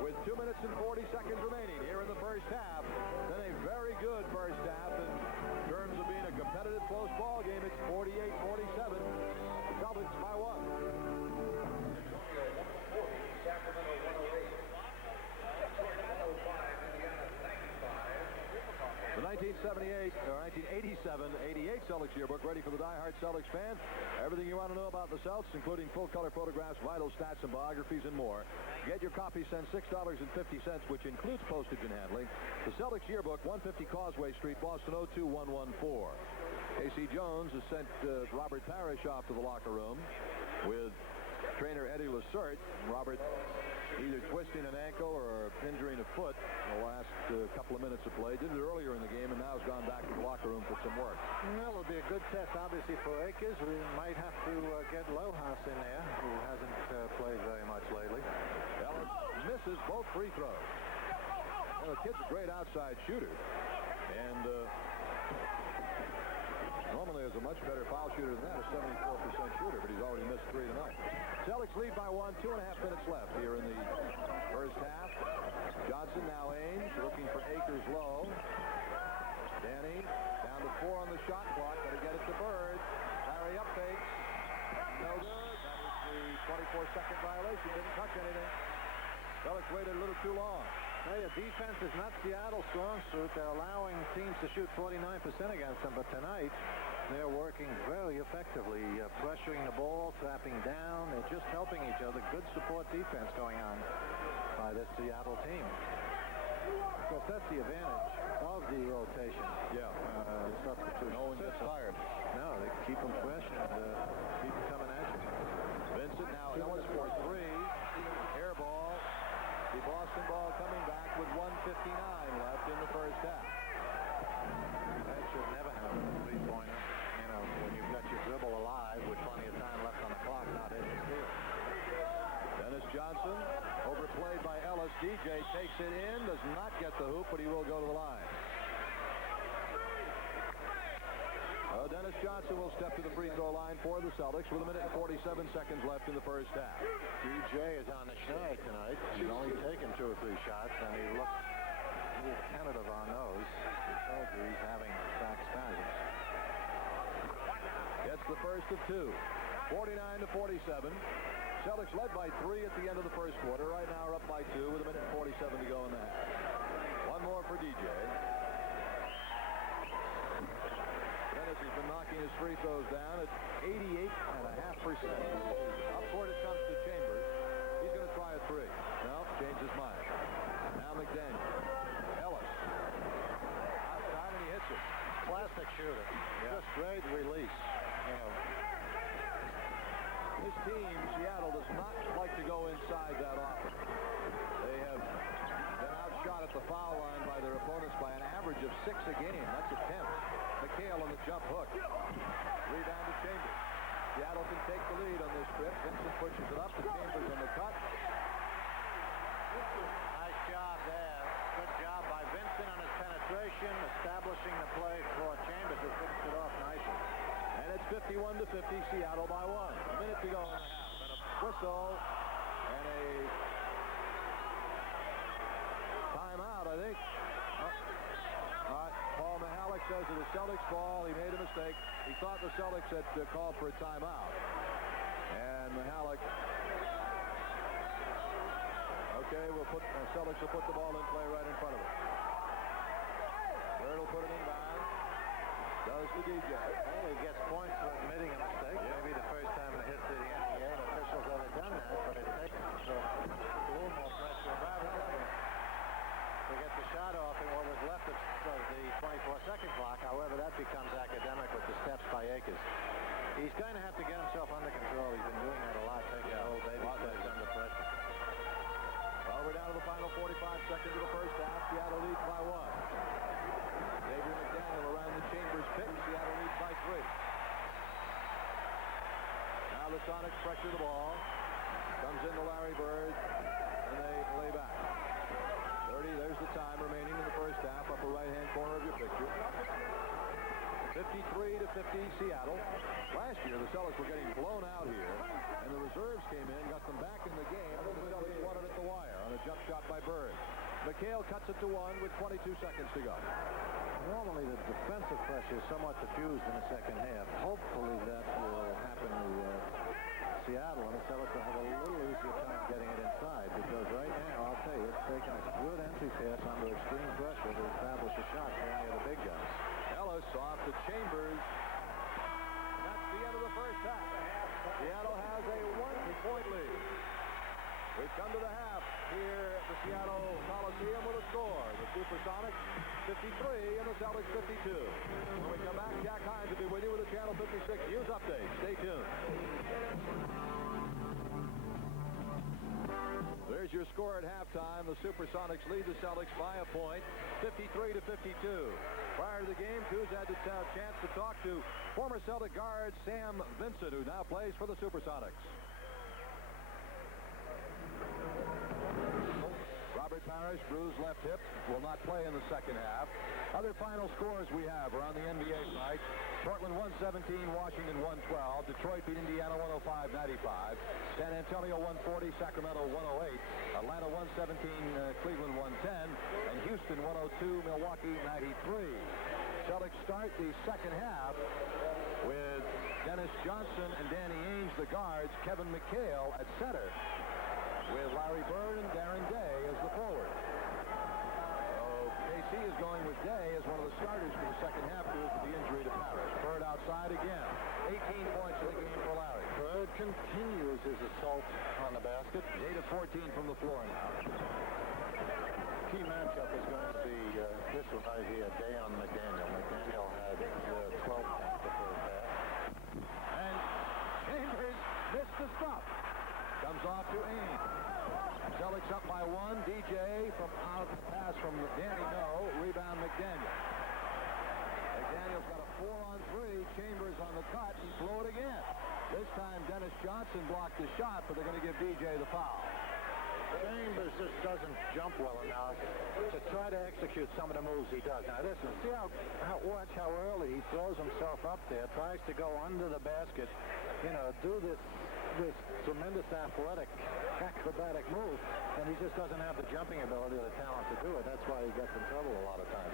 with 2 minutes and 40 seconds remaining here in the first half. Then a very good first half in terms of being a competitive close ball game. It's 48-47. Celtics by 1. The 1978 or 1987-88 Celtics yearbook ready for the die-hard Celtics fan. Everything you want to know about the Celtics, including full-color photographs, vital stats, and biographies, and more. Get your copy, send $6.50, which includes postage and handling. The Celtics yearbook, 150 Causeway Street, Boston 02114. Casey Jones has sent Robert Parrish off to the locker room with trainer Eddie Lacerte. Robert either twisting an ankle or injuring a foot in the last couple of minutes of play. Did it earlier in the game and now has gone back to the locker room for some work. Well, it'll be a good test, obviously, for Akers. We might have to get Lohaus in there, who hasn't played very much lately. Ellis misses both free throws. Well, the kid's a great outside shooter. And normally is a much better foul shooter than that, a 74% shooter, but he's already missed 3 tonight. Celtics lead by 1, 2.5 minutes left here in the first half. Johnson now aims, looking for Akers low. Danny down to 4 on the shot clock, got to get it to Bird. Larry up fakes. No good. That is the 24-second violation. Didn't touch anything. Celtics waited a little too long. Hey, the defense is not Seattle's strong suit. They're allowing teams to shoot 49% against them, but tonight they're working very effectively, pressuring the ball, trapping down. They're just helping each other. Good support defense going on by this Seattle team. Of course, that's the advantage of the rotation. Yeah. Substitution. No one gets tired. No, they keep them fresh and keep them coming at you. Vincent now Ellis for 3. Air ball. The Boston ball coming back with 1:59 left in the first half. That should never happen, a three-pointer. You know, when you've got your dribble alive with plenty of time left on the clock, not hitting the steal. Dennis Johnson, overplayed by Ellis. DJ takes it in, does not get the hoop, but he will go to the line. Dennis Johnson will step to the free throw line for the Celtics with 1 minute and 47 seconds left in the first half. DJ is on the schneid tonight. He's only taken 2 or 3 shots, and he looks a little tentative on those. He told you he's having back spasms. Gets the first of 2. 49-47. Celtics led by 3 at the end of the first quarter. Right now are up by 2 with 1 minute and 47 to go in that. One more for DJ. Dennis has been knocking his free throws down at 88.5%. three. No, changed his mind. Now McDaniel. Ellis. Outside, and he hits it. Classic shooter. Yeah. Just great release. His team, Seattle, does not like to go inside that often. They have been outshot at the foul line by their opponents by an average of 6 a game. That's attempts. McHale on the jump hook. Rebound to Chambers. Seattle can take the lead on this trip. Vincent pushes it up to Chambers on the cut. Nice job there. Good job by Vincent on his penetration, establishing the play for Chambers, who finished it off nicely. And it's 51-50, Seattle by 1. A minute to go in the half. And a whistle and a timeout, I think. All right, Paul Mihalik says it was Celtics ball. He made a mistake. He thought the Celtics had called for a timeout. And Mihalik. Okay, Celtics will put the ball in play right in front of it. Bird will put it in bounds. Does the DJ. Well, he gets points for admitting a mistake. Maybe the first time in the history of the NBA an official's ever done that, but it takes a little more pressure about it to get the shot off in what was left of the 24-second clock. However, that becomes academic with the steps by Akers. He's going to have to get himself under control. He's been doing that a lot, taking old baby steps under pressure. Well, we're down to the final 45 seconds of the first half. Seattle leads by 1. Xavier McDaniel around the Chambers pick. Seattle leads by 3. Now the Sonics pressure the ball. Comes into Larry Bird, and they lay back. 30, there's the time remaining in the first half, upper right-hand corner of your picture. 53-50 Seattle. Last year, the Celtics were getting blown out here, and the reserves came in, got them back in the game, and the Celtics won it at the wire on a jump shot by Bird. McHale cuts it to 1 with 22 seconds to go. Normally, the defensive pressure is somewhat diffused in the second half. Hopefully, that will happen to Seattle, and the Celtics will have a little easier time getting it inside, because right now, I'll tell you, it's taking a good entry pass under extreme pressure to establish a shot for any of the big guys. Ellis off to Chambers. That's the end of the first half. Seattle has a 1-point lead. We've come to the half here at the Seattle Coliseum with a score. The Supersonics 53 and the Celtics 52. When we come back, Jack Hines will be with you with the Channel 56 News Update. Stay tuned. There's your score at halftime. The Supersonics lead the Celtics by a point, 53-52. Prior to the game, Coos had the chance to talk to former Celtic guard Sam Vincent, who now plays for the Supersonics. Robert Parrish, bruised left hip, will not play in the second half. Other final scores we have are on the NBA tonight. Portland 117, Washington 112. Detroit beat Indiana 105-95. San Antonio 140, Sacramento 108. Atlanta 117, Cleveland 110. And Houston 102, Milwaukee 93. Celtics start the second half with Dennis Johnson and Danny Ainge, the guards, Kevin McHale at center, with Larry Bird and Darren Day as the forward. So KC is going with Day as one of the starters for the second half due to the injury to Parrish. Bird outside again. 18 points in the game for Larry. Bird continues his assault on the basket. 8 of 14 from the floor now. Key matchup is going to be this one right here, Day on McDaniel. McDaniel had 12 points the first half. And Chambers missed the stop. Comes off to Ainge. Celtics up by 1. DJ from out pass from Danny No. Rebound McDaniel. McDaniel's got a 4-on-3. Chambers on the cut. He blew it again. This time Dennis Johnson blocked the shot, but they're going to give DJ the foul. Chambers just doesn't jump well enough to try to execute some of the moves he does. Now listen, see watch how early he throws himself up there, tries to go under the basket, do this tremendous acrobatic move, and he just doesn't have the jumping ability or the talent to do it. That's why he gets in trouble a lot of times.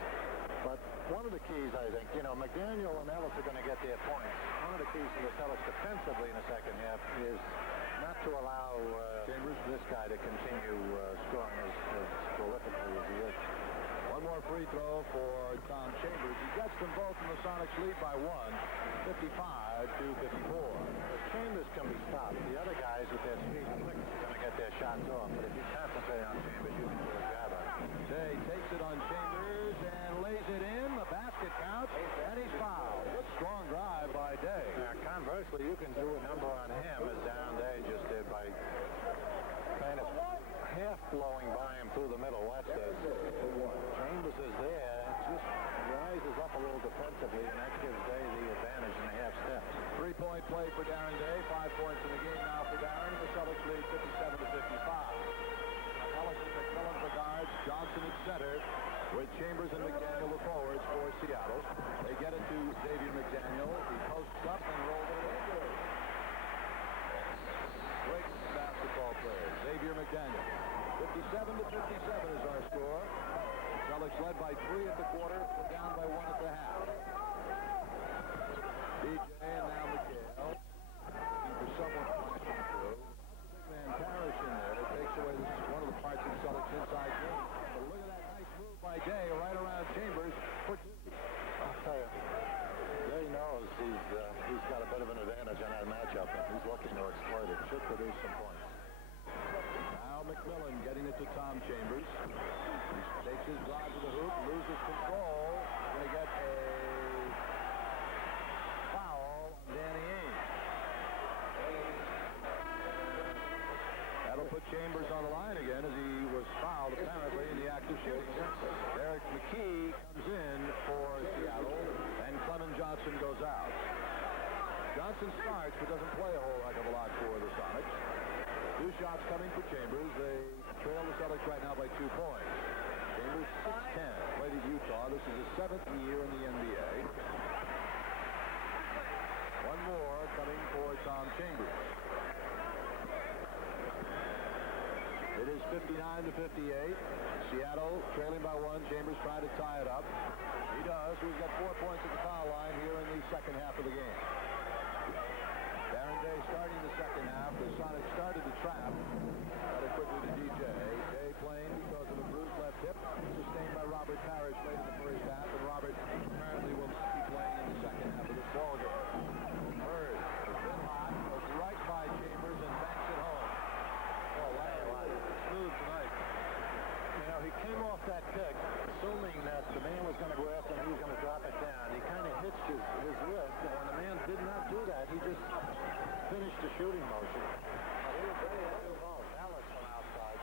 But one of the keys, I think, McDaniel and Ellis are going to get their points. One of the keys to the Celtics defensively in the second half is not to allow this guy to continue scoring as prolifically as he is. One more free throw for Tom Chambers. He gets them both in the Sonics lead by 1, 55-54. Chambers can be stopped. The other guys with their speed and quickness are going to get their shot shots off. But if you concentrate on Chambers, you can do a job on it. Day takes it on Chambers and lays it in. The basket counts, and he's fouled. Strong drive by Day. Conversely, you can do a number on him as Darren Day just did by kind of half blowing by him through the middle. Watch this. Chambers is there. It just rises up a little defensively, and that gives Day the advantage in the half steps. 3-point play for Darren Day. 5 points in the game now for Darren. The Celtics lead 57-55. Ellis and McMillan for guards. Johnson at center, with Chambers and McDaniel the forwards for Seattle. They get it to Xavier McDaniel. He posts up and rolls it in. Great basketball player, Xavier McDaniel. 57-57 is our score. Celtics led by 3 at the quarter, but down by 1 at the half. DJ and now McHale. Looking for someone flashing through. Big man Parrish in there. It takes away one of the parts of the Celtics inside game. But look at that nice move by Day right around Chambers for 2. I'll tell you, Day knows he's got a bit of an advantage on that matchup, and he's looking to exploit it. Should produce some points. Now McMillan getting it to Tom Chambers. He takes his drive to the hoop, loses control. Going to get a foul on Danny Ainge. That'll put Chambers on the line again as he was fouled apparently in the act of shooting. Derek McKee comes in for Seattle, and Clement Johnson goes out. Johnson starts but doesn't play a whole heck of a lot for the Sonics. 2 shots coming for Chambers. They trail the Celtics right now by 2 points. Chambers 6'10", played at Utah. This is his 7th year in the NBA. One more coming for Tom Chambers. It is 59-58. Seattle trailing by 1. Chambers trying to tie it up. He does. He's got 4 points at the foul line here in the second half of the game. Darren Day starting the second half. The Sonics started to trap. Got it quickly to DJ. Day playing because of a bruised left hip, sustained by Robert Parrish late in the first half, and Robert apparently will not be playing in the second half of this ballgame. Bird has been hot, goes right by Chambers and banks it home. Oh, Larry, smooth tonight. You know, he came off that pick, assuming that the man was going to go after him, he was going to drop it down. He kind of hitched his wrist, and when the man did not do that, he just finished the shooting motion. Ellis from outside.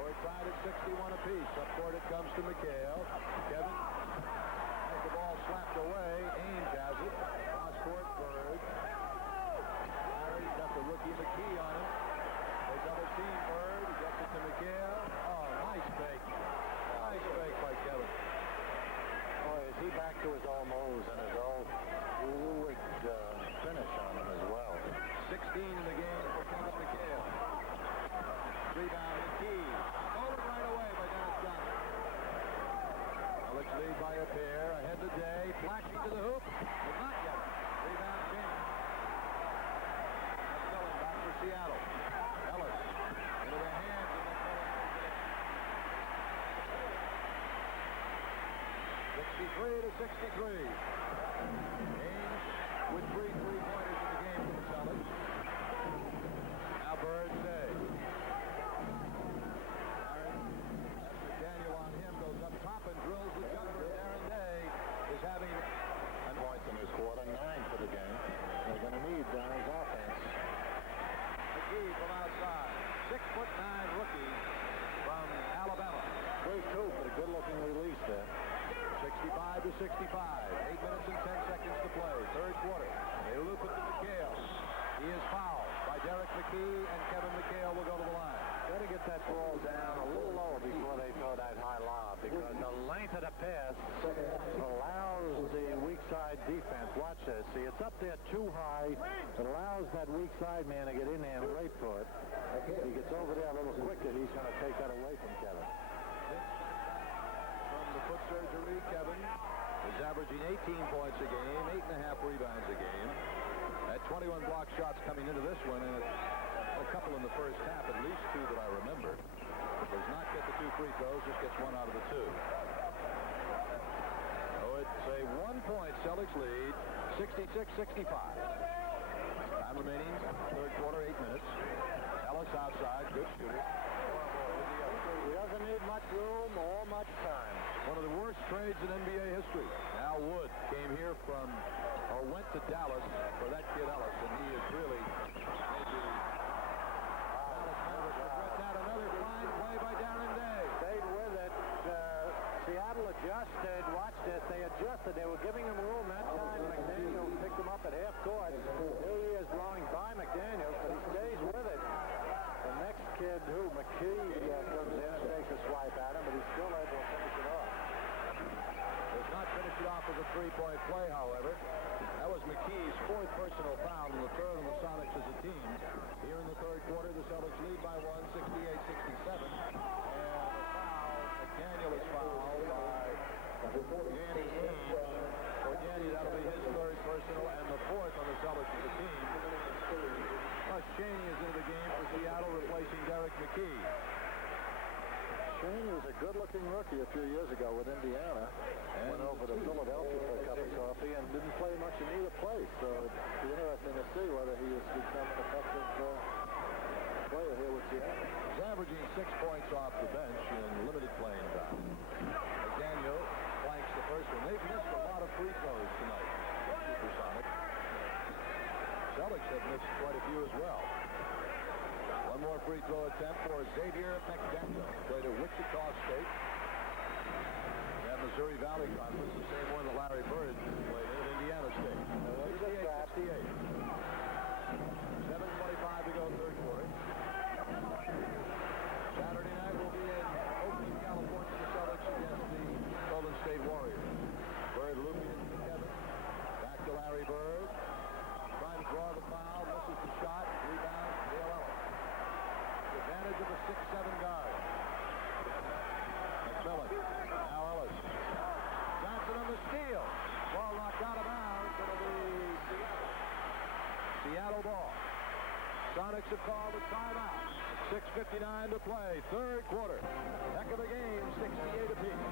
We're tied at 61 apiece. Up court it comes to McHale. Kevin has the ball slapped away. Ainge has it. Cross court, Bird. Larry's got the rookie McKee on him. They double team Bird. He gets it to McHale. Oh, nice fake. Nice fake by Kevin. Boy, is he back to his old moves and his old fluid finish on him as well. 16 in the game for Kevin McHale. Rebound McKee. Stolen right away by Dennis Johnson. Alex lead by a pair. Ahead to Day. Flashing to the hoop. Does not get it. Rebound Chambers. McMillan back for Seattle. Ellis into their hands. And 63-63. Ainge with 3 3-pointers in the game for the Celtics. Now Bird Day. McDaniel on him, goes up top and drills the jumper. Darren Day is having 10 points in this quarter, 9 for the game. They're going to need Darren's offense. McGee from outside. 6'9" rookie from Alabama. Great too for the good-looking release there. 65-65. 8 minutes and 10 seconds to play. Third quarter. They loop it to McHale. He is fouled by Derek McKee, and Kevin McHale will go to the line. Got to get that ball down a little lower before they throw that high lob, because the length of the pass allows the weak side defense. Watch this. See, it's up there too high. It allows that weak side man to get in there and wait for it. If he gets over there a little quicker, he's going to take that away from Kevin. From the foot surgery, Kevin is averaging 18 points a game, 8.5 rebounds a game. Had 21 block shots coming into this one, and a couple in the first half, at least 2 that I remember. Does not get the 2 free throws, just gets 1 out of the 2. So it's a 1-point Celtics lead, 66-65. Time remaining, third quarter, 8 minutes. Ellis outside, good shooter. to Dallas for that kid Ellis, and he is really maybe Dallas Mavericks regret that. Another fine play by Darren Day. Stayed with it. Seattle adjusted. Watch this. They adjusted. They were giving him room that time. McDaniel picked him up at half court. Here he is blowing by McDaniels, but he stays with it. The next kid, McKee, comes in and takes a swipe at him, but he's still able to finish it off. Does not finish it off with a three-point play, however. That was McKee's fourth personal foul and the third on the Sonics as a team. Here in the third quarter, the Celtics lead by 1, 68-67. And a foul, McDaniel is fouled by Danny Ainge. For Danny, that'll be his third personal and the fourth on the Celtics as a team. Plus, Cheney is into the game for Seattle, replacing Derek McKee. Cheney was a good-looking rookie a few years ago with Indiana. Went over to Philadelphia for a cup of coffee and didn't play much in either place. So it's interesting to see whether he has become an effective player here with Seattle. He's averaging 6 points off the bench in limited playing time. McDaniel flanks the first one. They've missed a lot of free throws tonight. Supersonic. Celtics have missed quite a few as well. One more free throw attempt for Xavier McDaniel. Played at Wichita State. And Missouri Valley Conference, the same one that Larry Bird played in at Indiana State. 68-68. 7:25 to go, third quarter. Saturday night will be in Oakland, California, the Celtics against the Golden State Warriors. Bird looping it to Kevin. Back to Larry Bird. Trying to draw the foul. Misses the shot. Rebound. Dale Ellis. Advantage of a 6'7" guard. McMillan. Now Ellis. Johnson on the steal. Ball knocked out of bounds. It'll be Seattle ball. Sonics have called a timeout. 6:59 to play. Third quarter. Heck of a game. 68 apiece.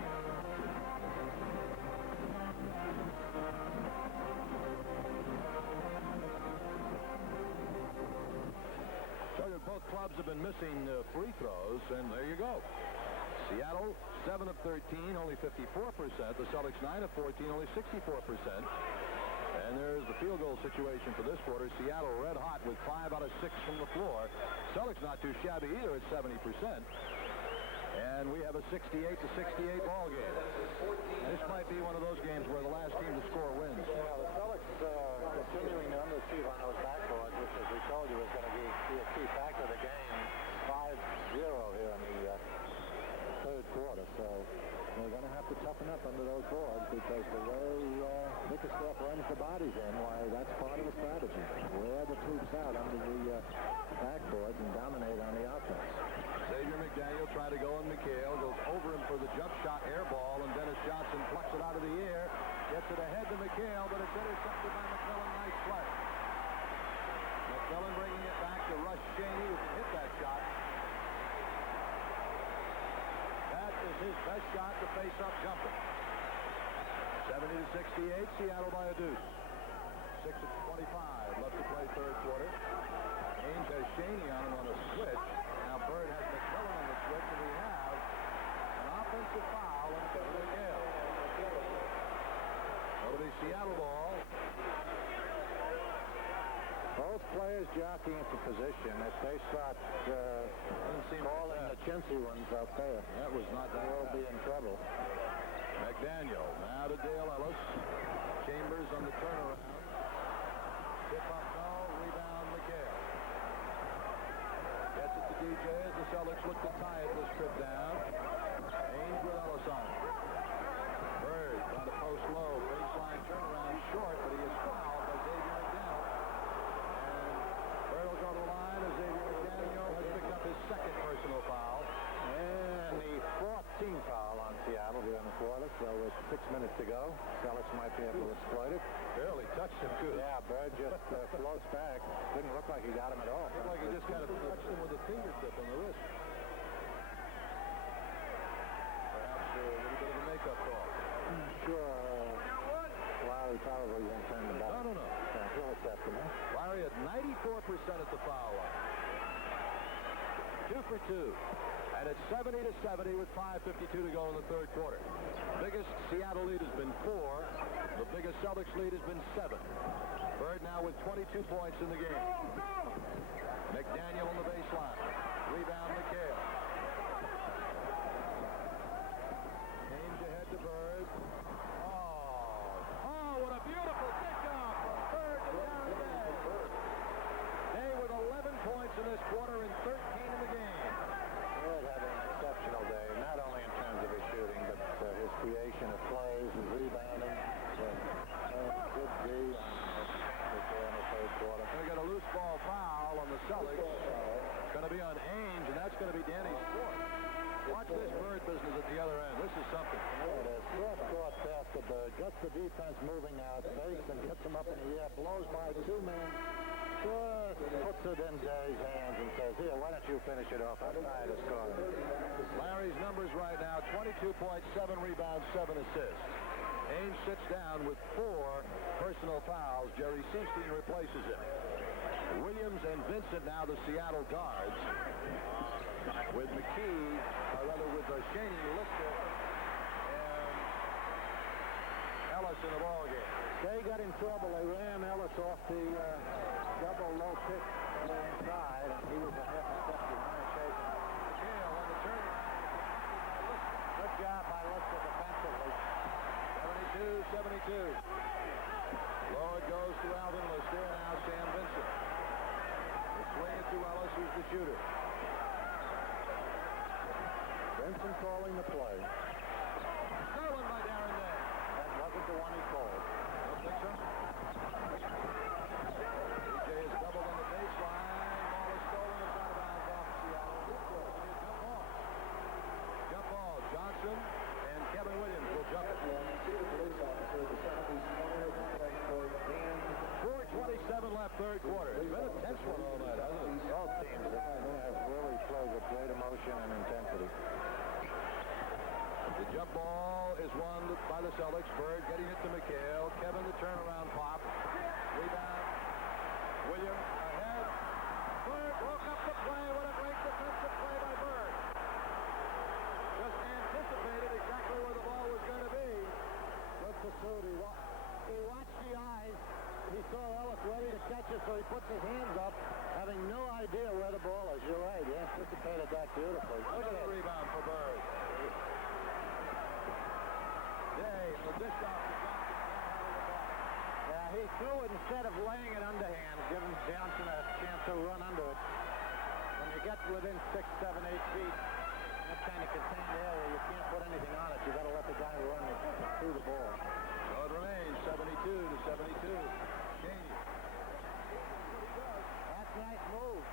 Both clubs have been missing free throws, and there you go. Seattle, 7 of 13, only 54%. The Celtics, 9 of 14, only 64%. And there's the field goal situation for this quarter. Seattle red hot with 5 out of 6 from the floor. Celtics not too shabby either at 70%. And we have a 68-68 ball game. This might be one of those games where the last team to score wins. Yeah, the Celtics continuing to underachieve on those backboards, which, as we told you, is going to be a key factor of the game. 5-0 here in the third quarter. So we're going to have to toughen up under those boards because the way Bickerstaff runs the bodies in, why, that's part of the strategy. Wear the troops out under the backboards and dominate on the offense. Xavier McDaniel trying to go on McHale, goes over him for the jump shot, air ball, and Dennis Johnson plucks it out of the air, gets it ahead to McHale, but it's intercepted by McMillan. Nice play. McMillan bringing it back to Russ Cheney, who can hit that shot. That is his best shot to face up jumper. 70-68, Seattle by a deuce. 6 of 25 left to play third quarter. Ainge has Cheney on him on a switch. Now Bird has McMillan on the switch, and we have an offensive foul on Kevin McHale. It'll be Seattle ball. Both players jockeying for position. If they start calling the chintzy ones out there, That was not that they'll bad. be in trouble. McDaniel now to Dale Ellis. Chambers on the turnaround. Tip up, no. Rebound, McHale. Gets it to DJ as the Celtics look to tie it this trip down. Ainge with Ellis on it. Bird trying to post low. Baseline turnaround short, but he is fouled by Xavier McDaniel. And Bird will go to the line as Xavier McDaniel has picked up his second personal foul. And the 14th foul on Seattle here in the quarter. So with 6 minutes to go, Celtics might be able to exploit it. Barely touched him, too. Yeah, Bird just floats back. Didn't look like he got him at all. Looked like he just kind of touched him with a fingertip on the wrist. Perhaps a little bit of a makeup call. Sure. Larry probably won't turn the ball. No. He'll accept him, huh? Larry at 94% at the foul line. 2 for 2. And it's 70-70 with 5:52 to go in the third quarter. Biggest Seattle lead has been 4. The biggest Celtics lead has been 7. Bird now with 22 points in the game. McDaniel on the baseline. Rebound, McHale. Ames ahead to Bird. Oh, what a beautiful kickoff from Bird to Darren Day. Day with 11 points in this quarter and 13 in the game. Bird had an exceptional day, not only in terms of his shooting, but his creation of plays, his rebounding. Good D on the third quarter. They got a loose ball foul on the Celtics. It's going to be on Ames, and that's going to be Danny's fourth. Watch this Bird business at the other end. This is something. There it is. Short court pass to Bird. Gets the defense moving out. Fakes and gets him up in the air. Blows by 2 men. Just puts it in Day's hands and says, here, why don't you finish it off? I'm tired of scoring. Larry's numbers right now, 22 points, 7 rebounds, 7 assists. Ames sits down with 4 personal fouls. Jerry Siemstein replaces him. Williams and Vincent now the Seattle guards. With McKee, or rather with Shaney, Lister, and Ellis in the ballgame. They got in trouble. They ran Ellis off the double low pick inside, and he was a half a step behind chasing. McHale on the turnaround. Good job by Lister defensively. 72-72. Low it goes to Alvin Lister, and now Sam Vincent. They swing it to Ellis, who's the shooter. Vincent calling the play. Stolen by Darren Day. That wasn't the one he called. Don't think so? DJ is doubled on the baseline. Ball is stolen. It's out of bounds off Seattle. Jump ball. Jump ball. Johnson and Kevin Williams will jump it. 4:27 left, third quarter. It's been a tense one all night, hasn't it? Both teams have really played with great emotion and intensity. The jump ball is won by the Celtics. Bird getting it to McHale. Kevin the turnaround pop. Rebound. Williams ahead. Bird broke up the play. What a great defensive play by Bird. Just anticipated exactly where the ball was going to be. Good pursuit. He watched the eyes. He saw Ellis ready to catch it, so he puts his hands up, having no idea where the ball is. You're right. He anticipated that beautifully. Look at the rebound for Bird. Day, the dish off to Johnson. Yeah, he threw it instead of laying it underhand, giving Johnson a chance to run under it. When you get within 6, 7, 8 feet, that kind of contained area, you can't put anything on it. You got to let the guy run through the ball. So it remains 72-72. Shaney. That's a nice move.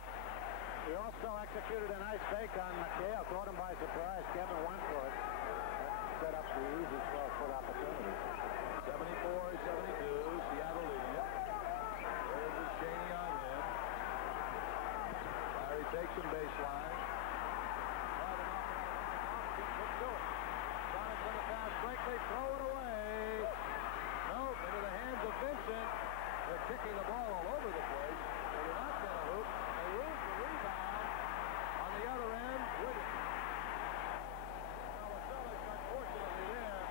He also executed a nice fake on McHale, caught him by surprise. Kevin went for it. Set up the easy 12-foot opportunity. 74-72, Seattle leading it. There's a Shaney on him. Larry takes him baseline. Let's do it. Sonics on the pass, Brinkley, throw it away. Nope, into the hands of Vincent. They're kicking the ball all over the place. They did not get a hoop. They lose the rebound. On the other end, Williams. Well, the Celtics, unfortunately, there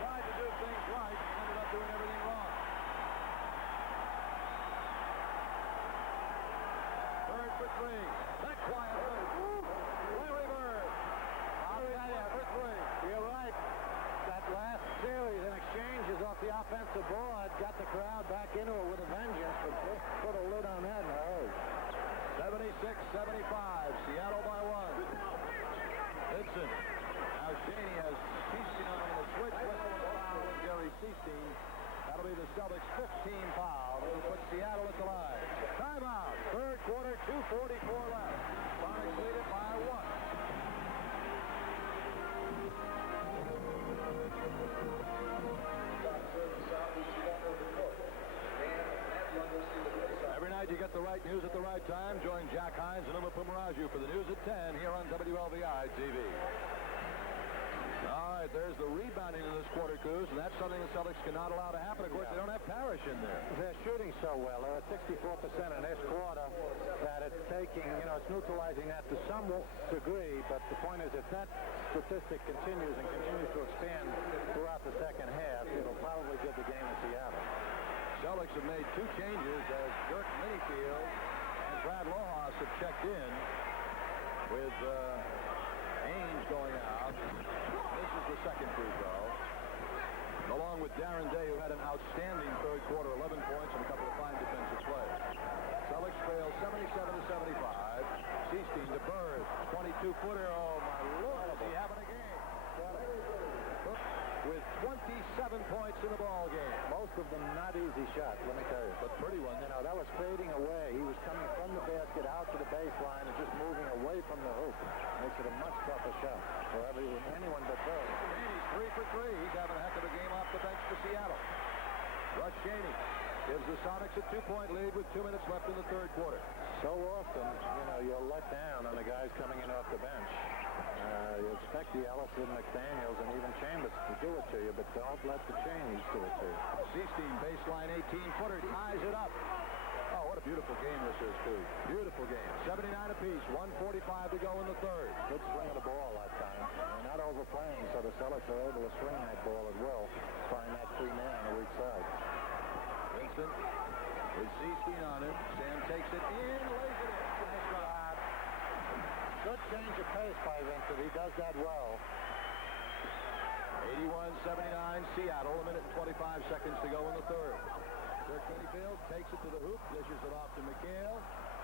tried to do things right and ended up doing everything wrong. Bird for 3. That quiet move. Larry Bird. I'll tell you, for 3. You're right. That last series and exchanges off the offensive board got the crowd back into it with a vengeance, but put a lid on that in a hurry. 76-75. Seattle by 1. Vincent. Now Shaney has Siemstein on the switch. Whistle and foul on Jerry Siemstein. That'll be the Celtics' 15th foul. It'll put Seattle at the line. Timeout. Third quarter, 2:44 left. Sonics lead it by 1. Every night you get the right news at the right time. Join Jack Hines and Uma Pumaraju for the news at 10 here on WLVI TV. All right, there's the rebounding in this quarter, Coos, and that's something the Celtics cannot allow to happen. Of course, they don't have Parrish in there. They're shooting so well. They're at 64% in this quarter that it's taking, it's neutralizing that to some degree, but the point is if that statistic continues and continues to expand throughout the second half, it'll probably give the game to Seattle. Celtics have made 2 changes as Dirk Minifield and Brad Lohas have checked in with Ames going out. This is the second free throw. Along with Darren Day, who had an outstanding third quarter, 11 points and a couple of fine defensive plays. Celtics trail 77-75. Seestein to Bird, 22-footer. Oh, my Lord, is he having a game? With 27 points in the ball game. Most of them not easy shots, let me tell you. But pretty one. That was fading away. He was coming from the basket out to the baseline and just moving away from the hoop. Makes it a much tougher shot for anyone but Bird. Shaney's 3 for 3. He's having a heck of a game off the bench for Seattle. Russ Shaney gives the Sonics a 2-point lead with 2 minutes left in the third quarter. So often, you're let down on the guys coming in off the bench. You expect the Ellison, McDaniels, and even Chambers to do it to you, but don't let the Cheneys do it to you. Seestein baseline 18-footer, ties it up. Oh, what a beautiful game this is, too. Beautiful game. 79 apiece, 1:45 to go in the third. Good swing of the ball that time. They're not overplaying, so the Celtics are able to swing that ball at will. Find that free man on the weak side. Vincent with Seestein on him. Sam takes it in, lays it in. Nice shot. Good change of pace by Vincent. He does that well. 81-79 Seattle. A minute and 25 seconds to go in the third. Dirk Minifield takes it to the hoop, dishes it off to McHale.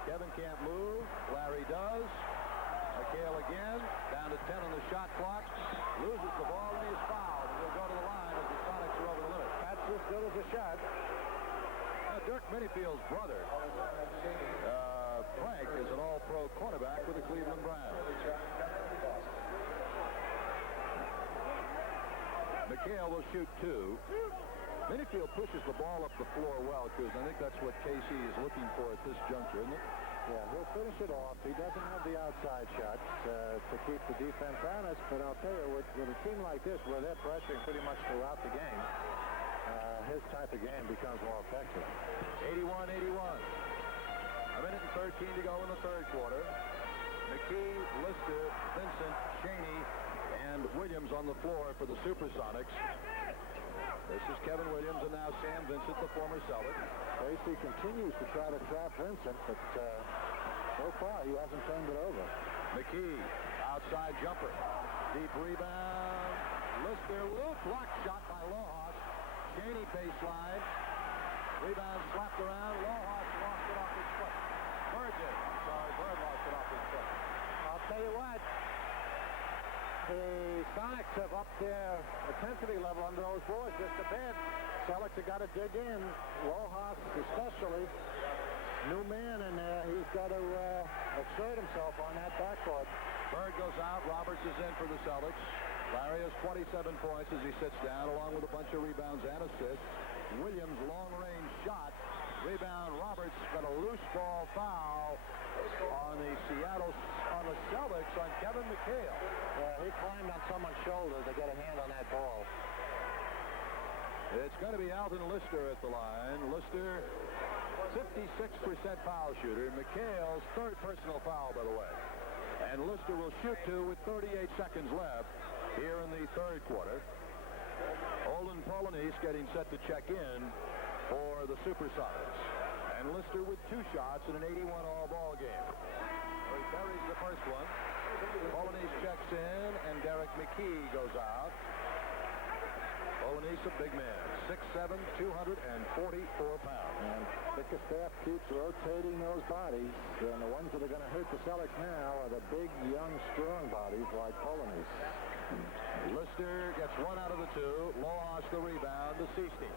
Kevin can't move. Larry does. McHale again. Down to 10 on the shot clock. Loses the ball and he is fouled. He'll go to the line as the Sonics are over the limit. That's as good as a shot. Dirk Minifield's brother, Frank, is an all-pro cornerback with the Cleveland Browns. McHale will shoot 2. Minifield pushes the ball up the floor well, because I think that's what KC is looking for at this juncture, isn't it? Yeah, he'll finish it off. He doesn't have the outside shots to keep the defense honest, but I'll tell you, with a team like this, where they're pressuring pretty much throughout the game, his type of game becomes more effective. 81-81. A minute and 13 to go in the third quarter. McKee, Lister, Vincent, Shaney, and Williams on the floor for the Supersonics. This is Kevin Williams and now Sam Vincent, the former Celtic. Casey continues to try to trap Vincent, but so far he hasn't turned it over. McKee, outside jumper. Deep rebound. Lister, loop, block shot by Lohas. Shaney baseline. Rebound slapped around. Lohas lost it off his foot. Bird did. I'm sorry, Bird lost it off his foot. I'll tell you what. The Sonics have upped their intensity level under those boards just a bit. Celtics have got to dig in. Lohas especially. New man in there. He's got to exert himself on that backcourt. Bird goes out. Roberts is in for the Celtics. Larry has 27 points as he sits down, along with a bunch of rebounds and assists. Williams, long-range shot. Rebound, Roberts got a loose ball foul on the Celtics on Kevin McHale. He climbed on someone's shoulder to get a hand on that ball. It's going to be Alton Lister at the line. Lister, 56% foul shooter. McHale's third personal foul, by the way. And Lister will shoot 2 with 38 seconds left here in the third quarter. Olin Polonese getting set to check in for the Supersonics. And Lister with 2 shots in an 81-all ball game. He buries the first one. Polonese checks in, and Derek McKee goes out. Polonese, a big man, 6'7", 244 pounds. And Bickerstaff keeps rotating those bodies, and the ones that are going to hurt the Celtics now are the big, young, strong bodies like Polonese. Lister gets 1 out of the 2. Lohas the rebound to Seestein.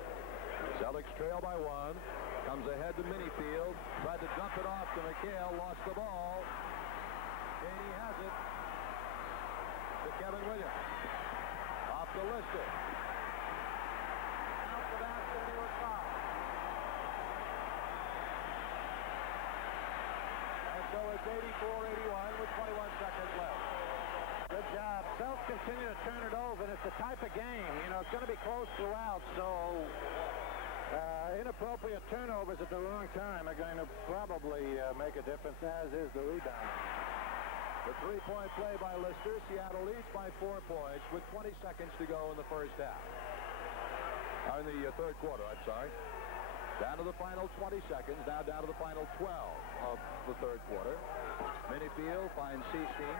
Celtics trail by 1. Comes ahead to Minifield. Tried to dump it off to McHale. Lost the ball. Shaney has it. To Kevin Williams. Off to Lister. Out the basket and he was fouled. And so it's 84-81 with 21 seconds left. Good job. Celtics continue to turn it over. the type of game. You know, it's going to be close throughout, so inappropriate turnovers at the wrong time are going to probably make a difference, as is the rebound. The three-point play by Lister. Seattle leads by 4 points with 20 seconds to go in the first half. In the third quarter, I'm sorry. Down to the final 20 seconds. Now down to the final 12 of the third quarter. Minifield finds Seasteen.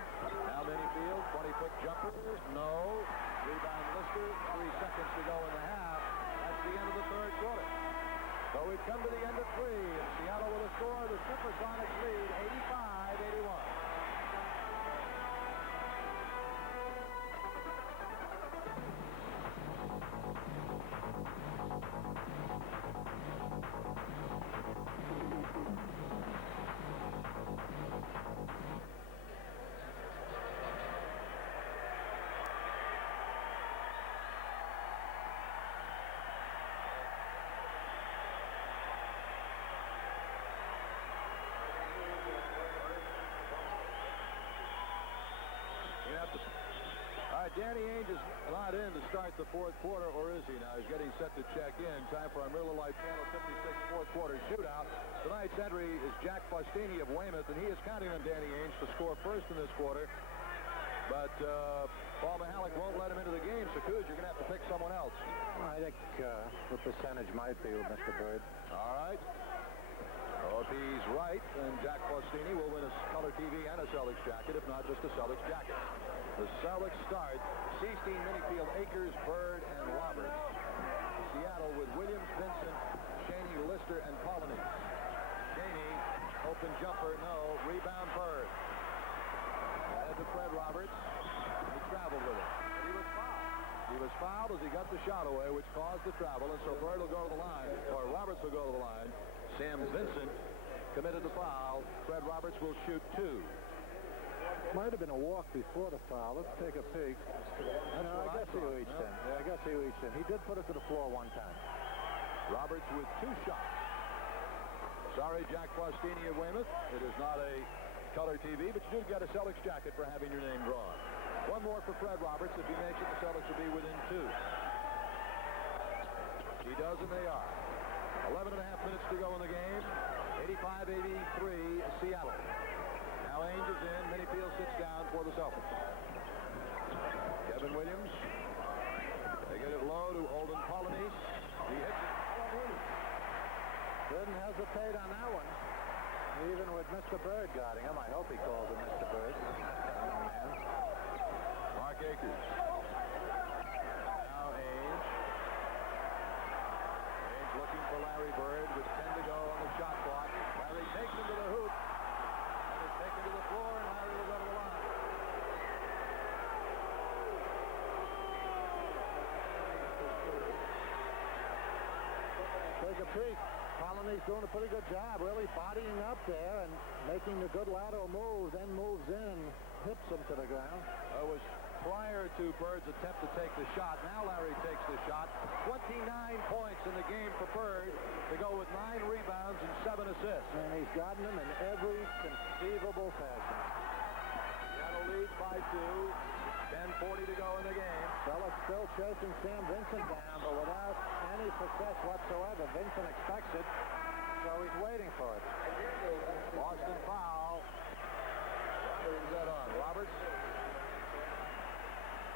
Now Minifield, 20-foot jumper. No. Rebound Lister. 3 seconds to go in the half. That's the end of the third quarter. So we've come to the end of 3. And Seattle with a score. The Supersonics lead 85-81. Danny Ainge is not in to start the fourth quarter, or is he now? He's getting set to check in. Time for our Miller Lite Channel 56 fourth quarter shootout. Tonight's entry is Jack Faustini of Weymouth, and he is counting on Danny Ainge to score first in this quarter. But Paul Mihalik won't let him into the game, so Coos, you're going to have to pick someone else. I think the percentage might be with Mr. Bird. All right. So if he's right, then Jack Faustini will win a color TV and a Celtics jacket, if not just a Celtics jacket. The Celtics start. Seasteen, Minifield, Akers, Bird, and Roberts. Seattle with Williams, Vincent, Cheney, Lister, and Polynice. Cheney, open jumper, no. Rebound, Bird. Ahead to Fred Roberts. He traveled with it. But he was fouled. He was fouled as he got the shot away, which caused the travel, and so Bird will go to the line, or Roberts will go to the line. Sam Vincent committed the foul. Fred Roberts will shoot 2. Might have been a walk before the foul. Let's take a peek. I guess he reached in. Yeah, I guess he reached in. He did put it to the floor one time. Roberts with 2 shots. Sorry, Jack Faustini of Weymouth. It is not a color TV, but you do get a Celtics jacket for having your name drawn. One more for Fred Roberts. If he makes it, the Celtics will be within 2. He does, and they are. 11 and a half minutes to go in the game. 85-83 Seattle. Now Ainge is in. Minifield sits down for the Celtics. Kevin Williams. They get it low to Olden Polynice. He hits it. Didn't hesitate on that one. Even with Mr. Bird guarding him. I hope he calls him Mr. Bird. Mark Akers. Now Ainge. Ainge looking for Larry Bird with 10 to go on the shot clock. Larry takes him to the hoop. And is taken to the floor, and Larry will go to the line. Take a peek. Polynice doing a pretty good job, really bodying up there and making a good lateral move, then moves in, hips him to the ground. It was prior to Bird's attempt to take the shot. Now Larry takes the shot. 29 points in the game for Bird to go with 9 rebounds and 7 assists. And he's gotten them in every conceivable fashion. Seattle leads by 2. 10:40 to go in the game. Celtics still chasing Sam Vincent down, but without any success whatsoever. Vincent expects it, so he's waiting for it. Boston foul. Who's that on? Roberts?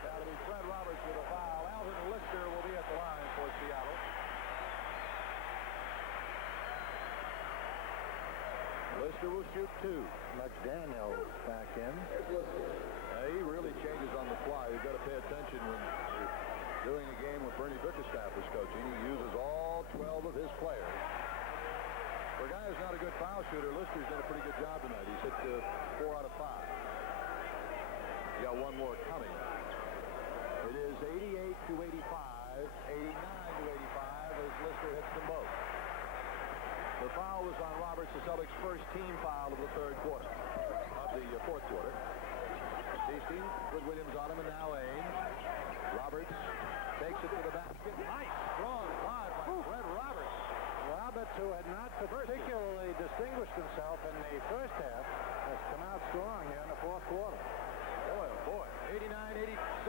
That'll be Fred Roberts with a foul. Alvin Lister will be at the line for Seattle. Lister will shoot 2. McDaniel back in. He really changes on the fly. You've got to pay attention when you're doing a game with Bernie Bickerstaff is coaching. He uses all 12 of his players. For a guy who's not a good foul shooter, Lister's done a pretty good job tonight. He's hit 4 out of 5. He got one more coming. It is 88-85, 89-85 as Lister hits them both. The foul was on Roberts, the Celtics' first team foul of the third quarter, of the fourth quarter. Seasteen with Williams on him, and now Ainge. Roberts takes it to the basket. Nice, strong drive by Fred Roberts. Roberts, who had not particularly distinguished himself in the first half, has come out strong here in the fourth quarter. Boy, oh boy.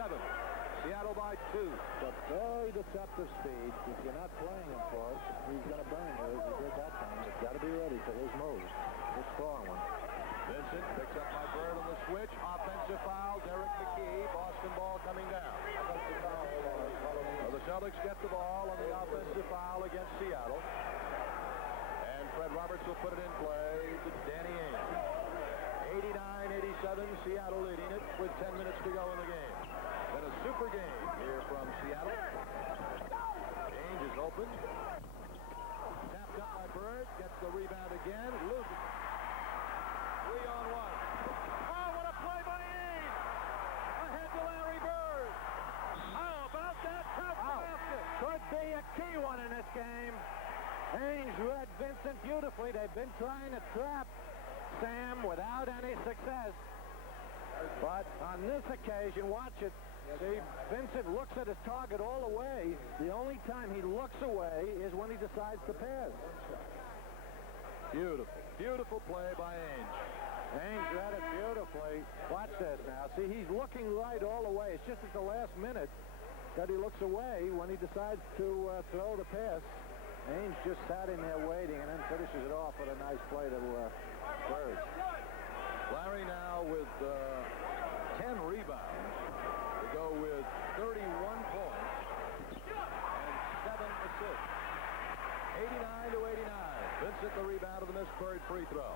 89-87. Seattle by Very deceptive speed. If you're not playing him for it, he's going to burn you as he did that time. You've got to be ready for his moves. His strong one. Vincent picks up by Bird on the switch. Offensive foul. Derek McKee. Boston ball coming down. So the Celtics get the ball on the offensive foul against Seattle. And Fred Roberts will put it in play to Danny Ainge. 89-87, Seattle leading it with 10 minutes to go in the game. Then a super game here from Seattle. Ainge is open. Tapped up by Bird. Gets the rebound again. Loses. 3 on 1. Oh, what a play by Ainge! Ahead to Larry Bird. How about that tough basket? Could be a key one in this game. Ainge read Vincent beautifully. They've been trying to trap Sam without any success. But on this occasion, watch it. See, Vincent looks at his target all the way. The only time he looks away is when he decides to pass. Beautiful. Beautiful play by Ainge. Ainge read it beautifully. Watch this now. See, he's looking right all the way. It's just at the last minute that he looks away when he decides to throw the pass. Ainge just sat in there waiting and then finishes it off with a nice play to Bird. Larry now with 10 rebounds to go with 31 points and 7 assists. 89-89. Vincent the rebound of the missed Bird free throw.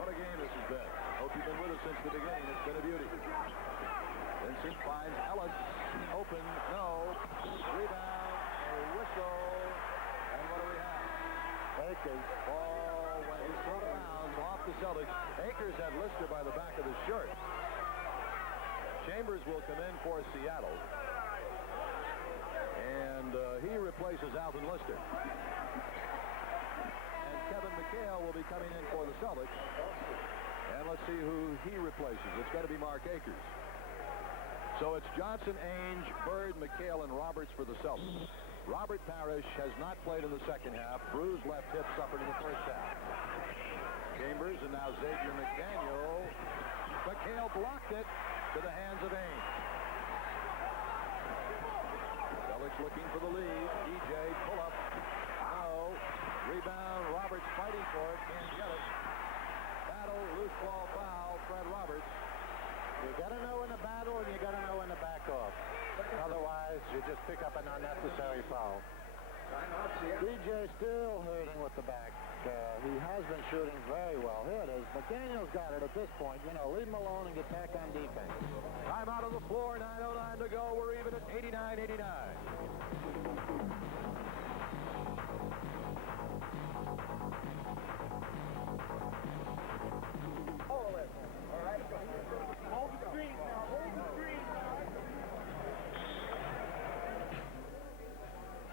What a game this has been. Hope you've been with us since the beginning. It's been a beauty. Vincent finds Ellis. Open. No. Rebound. A whistle. And what do we have? Akers. Ball when he's out of bounds off the Celtics. Akers had Lister by the back of his shirt. Chambers will come in for Seattle. And he replaces Alton Lister. And Kevin McHale will be coming in for the Celtics. And let's see who he replaces. It's got to be Mark Akers. So it's Johnson, Ainge, Bird, McHale, and Roberts for the Celtics. Robert Parrish has not played in the second half. Bruised left hip suffered in the first half. Chambers and now Xavier McDaniel. McHale blocked it to the hands of Ainge. Celtics looking for the lead. DJ pull up. No. Rebound. Roberts fighting for it. Can't get it. Battle. Loose ball foul. Fred Roberts. You got to know in the battle and you got to know in the back off. Otherwise, you just pick up an unnecessary foul. DJ still hurting with the back. He has been shooting very well. Here it is. McDaniel's got it at this point. You know, leave him alone and get back on defense. Time out on the floor. 9:09 to go. We're even at 89-89.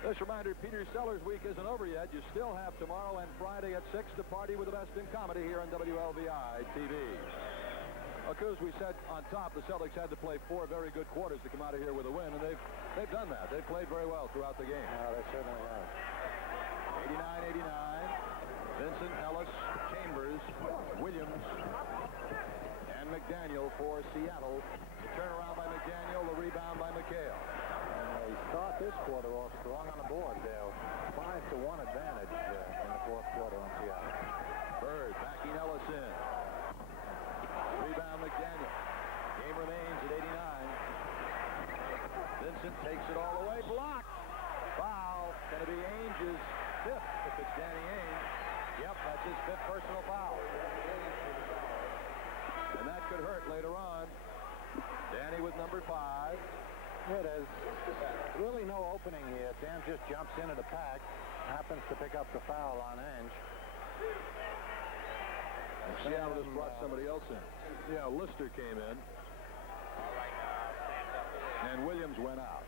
This reminder, Peter Sellers Week isn't over yet. You still have tomorrow and Friday at 6 to party with the best in comedy here on WLVI TV. Of course, we said on top the Celtics had to play 4 very good quarters to come out of here with a win, and they've done that. They've played very well throughout the game. Yeah, they certainly have. 89-89. Vincent, Ellis, Chambers, Williams, and McDaniel for Seattle. The turnaround by McDaniel, the rebound by McHale. They start this quarter off strong on the board there. 5-1 advantage in the fourth quarter on Seattle. Bird backing Ellis in. Rebound McDaniel. Game remains at 89. Vincent takes it all the way. Blocked. Foul. Going to be Ainge's 5th if it's Danny Ainge. Yep, that's his 5th personal foul. And that could hurt later on. Danny with number 5. It is really no opening here. Sam just jumps into the pack, happens to pick up the foul on Ainge. And Seattle just brought somebody else in. Yeah, Lister came in. And Williams went out.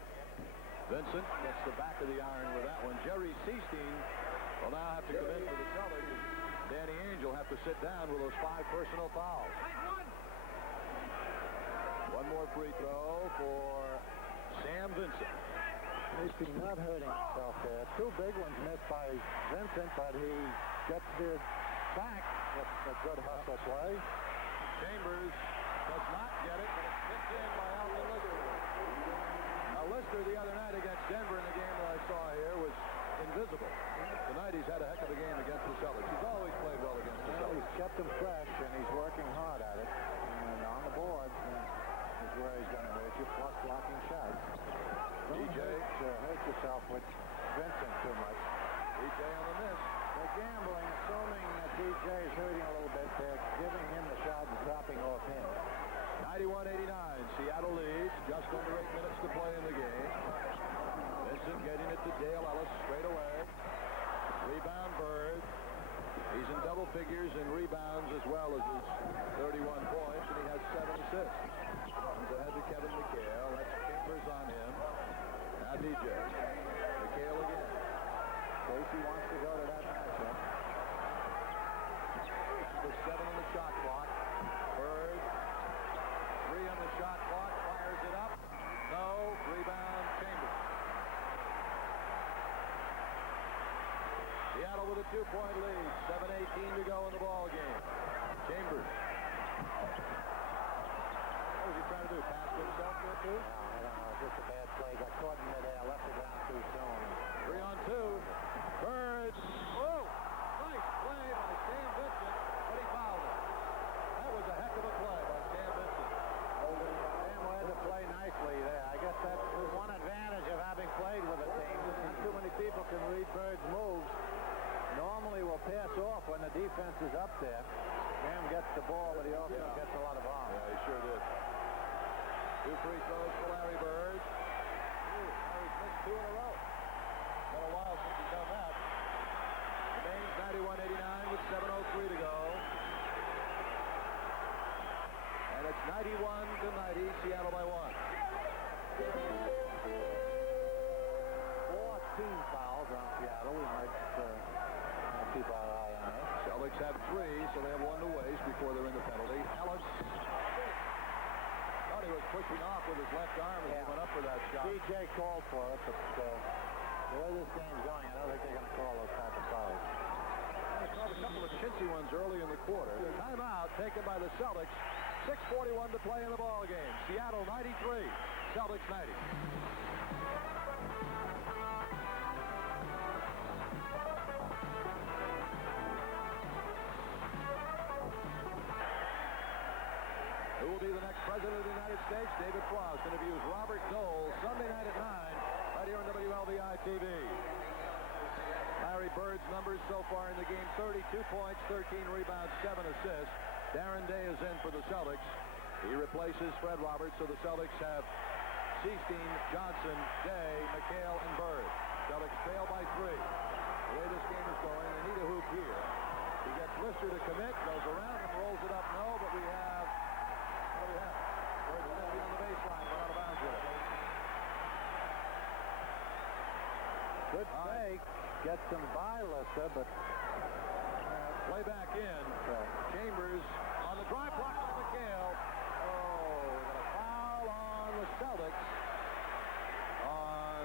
Vincent gets the back of the iron with that one. Jerry Seestein will now have to come in for the Celtics. Danny Ainge will have to sit down with those 5 personal fouls. One more free throw for Sam Vincent. He's not hurting himself there. 2 big ones missed by Vincent, but he gets the back with a good hustle play. Chambers does not get it, but it's picked in by Alvin Lister. Now, Lister the other night against Denver in the game that I saw here was invisible. Tonight he's had a heck of a game against the Celtics. He's always played well against the Celtics. He's kept them fresh, and he's working hard at it. And on the boards is where he's going to hurt you, plus blocking shots. DJ. Hurt yourself with Vincent too much. DJ on the miss. They're gambling, assuming that DJ is hurting a little bit. They're giving him the shot and dropping off him. 91-89. Seattle leads. Just under 8 minutes to play in the game. Vincent getting it to Dale Ellis straight away. Rebound Bird. He's in double figures in rebounds as well as his 31 points, and he has 7 assists. Comes ahead to Kevin McHale. That's Chambers on him. Now DJ. McHale again. Casey wants to go to that matchup. With 7 on the shot clock. Bird. 3 on the shot clock. Fires it up. No. Rebound Chambers. Seattle with a 2-point lead. 7:18 to go in the ball game. Chambers. What was he trying to do? Pass to himself there too? No, I don't know. Just a bad play. Got caught in midair. Left it down too soon. 3 on 2. Bird. Oh! Nice play by Sam Vincent, but he fouled it. That was a heck of a play by Sam Vincent. Sam led the play nicely there. I guess that's One advantage of having played with a team. not too many people can read Bird's moves. Normally will pass off when the defense is up there. Sam gets the ball, but he also gets a lot of arms. Yeah, he sure did. 2 free throws for Larry Bird. Now he's missed 2 in a row. Been a while since he's done that. Remains 91-89 with 7:03 to go. And it's 91-90, Seattle by 1. 14 fouls on Seattle. We might keep our eye on it. Celtics have 3, so they have 1 to waste before they're in the penalty. Ellis thought he was pushing off with his left arm as he went up for that shot. DJ called for it, but the way this game's going, I don't think they're going to call those type of fouls. They called a couple of chintzy ones early in the quarter. Timeout taken by the Celtics. 6:41 to play in the ball game. Seattle 93, Celtics 90. Who will be the next president of the United States? David Frost interviews Robert Dole Sunday night at 9 right here on WLVI TV. Larry Bird's numbers so far in the game: 32 points, 13 rebounds, 7 assists. Darren Day is in for the Celtics. He replaces Fred Roberts, so the Celtics have Seastein, Johnson, Day, McHale, and Bird. Celtics trail by 3. The way this game is going, they need a hoop here. He gets Lister to commit, goes around and rolls it up. No, but we have... What do we have? Bird's stepping on the baseline, but out of bounds with it. Good fake. Gets them by Lister, but... Play back in. Chambers on the drive, blocked by McHale. Oh, we got a foul on the Celtics on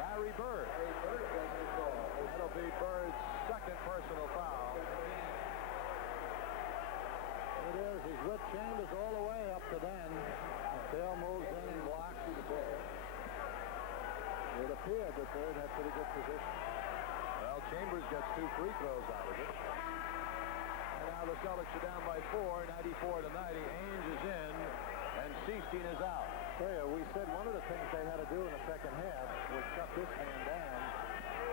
Larry Bird. That'll be Bird's second personal foul. It is. He's with Chambers all the way up to then. McHale moves in and blocks the ball. It appeared that Bird had pretty good position. Well, Chambers gets 2 free throws out of it. And now the Celtics are down by 4, 94-90. Ainge is in, and Seastein is out. We said one of the things they had to do in the second half was shut this man down.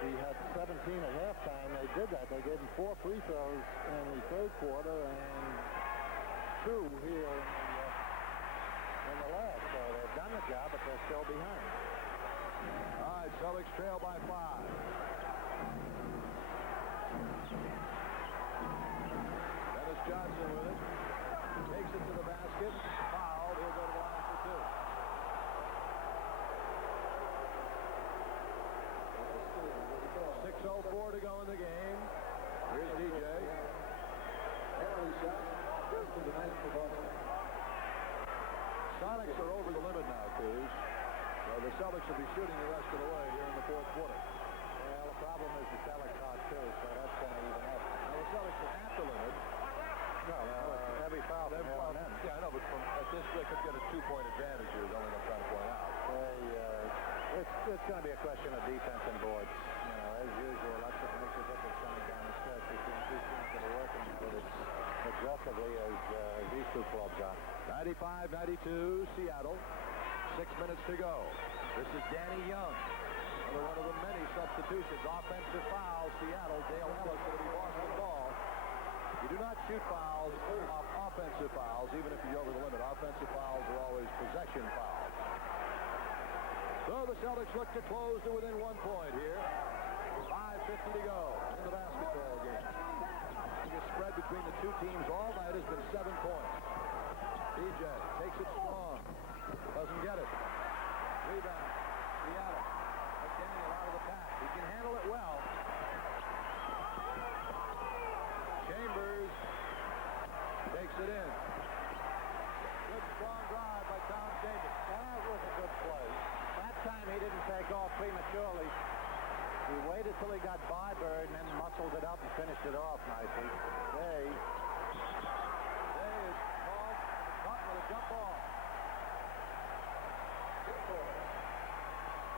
He had 17 at halftime. They did that. They gave him 4 free throws in the third quarter and 2 here in the last. So they've done the job, but they're still behind. All right, Celtics trail by 5. Dennis Johnson with it. Takes it to the basket. Fouled. He'll go to the line for 2. 6:04 to go in the game. Here's DJ. Sonics are over the limit now, Cruz. So the Celtics will be shooting the rest of the way here in the fourth quarter. Well, the problem is the Celtics are too, so that's going to 95-92, Seattle. 6 minutes to go. This is Danny Young. Another one of the many substitutions. Offensive foul, Seattle. Dale Ellis going to be Boston ball. You do not shoot fouls off offensive fouls, even if you're over the limit. Offensive fouls are always possession fouls. So the Celtics look to close to within 1 point here. 5:50 to go in the basketball game. The biggest spread between the two teams all night has been 7 points. DJ takes it strong. Doesn't get it. Rebound. Seattle. McDaniel out of the pack. He can handle it well. Chambers takes it in. Good strong drive by Tom Chambers. That was a good play. That time he didn't take off prematurely. He waited till he got by Bird and then muscled it up and finished it off nicely. Day is called caught with a jump ball.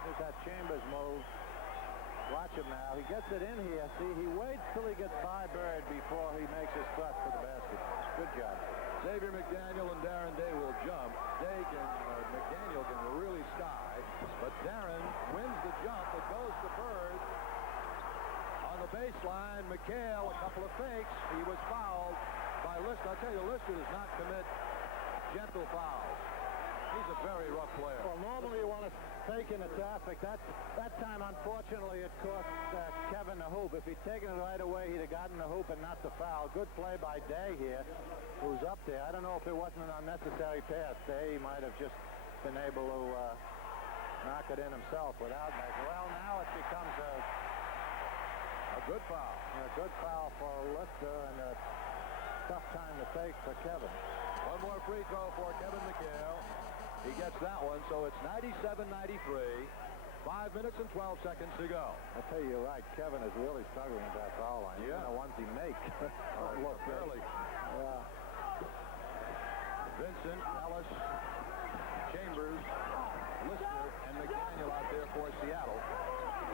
Here's that Chambers move. Watch him now. He gets it in here. See, he waits till he gets by Bird before he makes his thrust to the basket. Good job. Xavier McDaniel and Darren Day will jump. McDaniel can really sky, but Darren wins the jump. It goes to Bird. On the baseline, McHale, a couple of fakes. He was fouled by Lister. I'll tell you, Lister does not commit gentle fouls. He's a very rough player. Well, normally you want to fake in the traffic. That time, unfortunately, it cost Kevin the hoop. If he'd taken it right away, he'd have gotten the hoop and not the foul. Good play by Day here, who's up there. I don't know if it wasn't an unnecessary pass. Day might have just been able to knock it in himself without making. Well, now it becomes a good foul. A good foul for Lister and a tough time to fake for Kevin. One more free throw for Kevin McHale. He gets that one, so it's 97-93. 5 minutes and 12 seconds to go. I tell you, you're right. Kevin is really struggling at that foul line. Yeah. Even the ones he makes. Look, barely. Yeah. Vincent, Ellis, Chambers, Lister, and McDaniel out there for Seattle.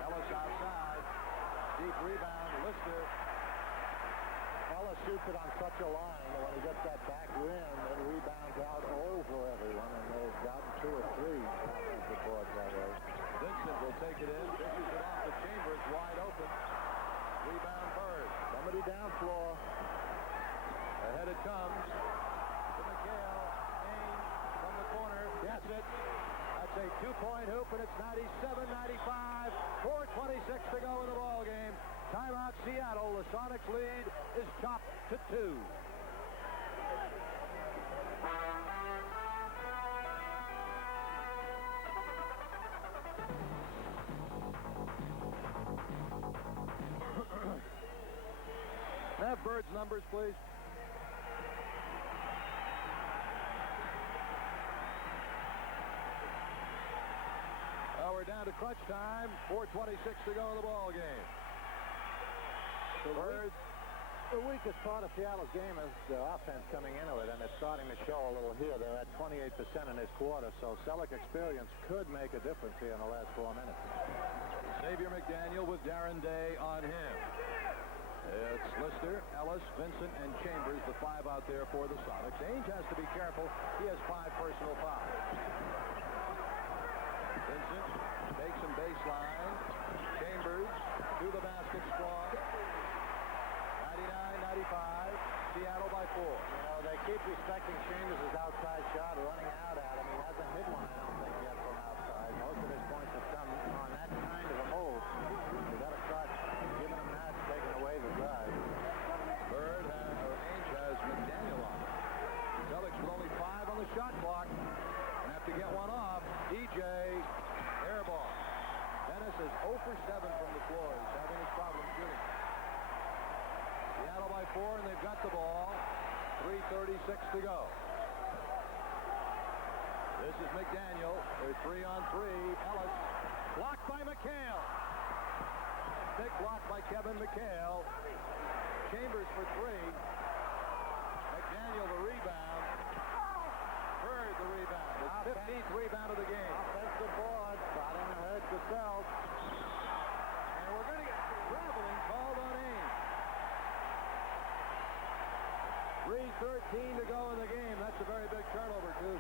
Ellis outside. Deep rebound. Lister. Ellis shoots it on such a line that when he gets that back rim, it rebounds out over everyone, and they've gotten 2 or 3 offensive boards that way. Vincent will take it in, dishes it off to Chambers, wide open. Rebound Bird. Somebody down floor. Ahead it comes to McHale. Ames from the corner. Gets it. That's a 2-point hoop, and it's 97-95. 4:26 to go in the ball game. Timeout Seattle. The Sonics lead is chopped to 2. Have Bird's numbers, please. We're down to crunch time. 4:26 to go in the ball game. Bird. The weakest part of Seattle's game is the offense coming into it, and it's starting to show a little here. They're at 28% in this quarter, so Celtic experience could make a difference here in the last 4 minutes. Xavier McDaniel with Darren Day on him. It's Lister, Ellis, Vincent, and Chambers, the 5 out there for the Sonics. Ainge has to be careful. He has 5 personal fouls. Vincent takes him baseline. Chambers to the basket strong. 99-95. Seattle by 4. You know, they keep respecting Chambers' outside shot, running out at him. He hasn't hit one, I don't think, yet from outside. Most of his points have come on that kind of a move. You got to start giving him that, taking away the drive. Ainge has McDaniel on. Celtics with only 5 on the shot clock. Have to get one off. DJ, air ball. Dennis is 0 for 7 from the floor. He's having his problem shooting. Seattle by 4, and they've got the ball. 3:36 to go. This is McDaniel. They're 3-on-3. Ellis. Blocked by McHale. Big block by Kevin McHale. Chambers for 3. McDaniel the rebound. Bird the rebound. His 15th rebound of the game. Offensive board. Starting to hurt the Celtics. And we're going to get traveling called on Ames. 3:13 to go in the game. That's a very big turnover, too.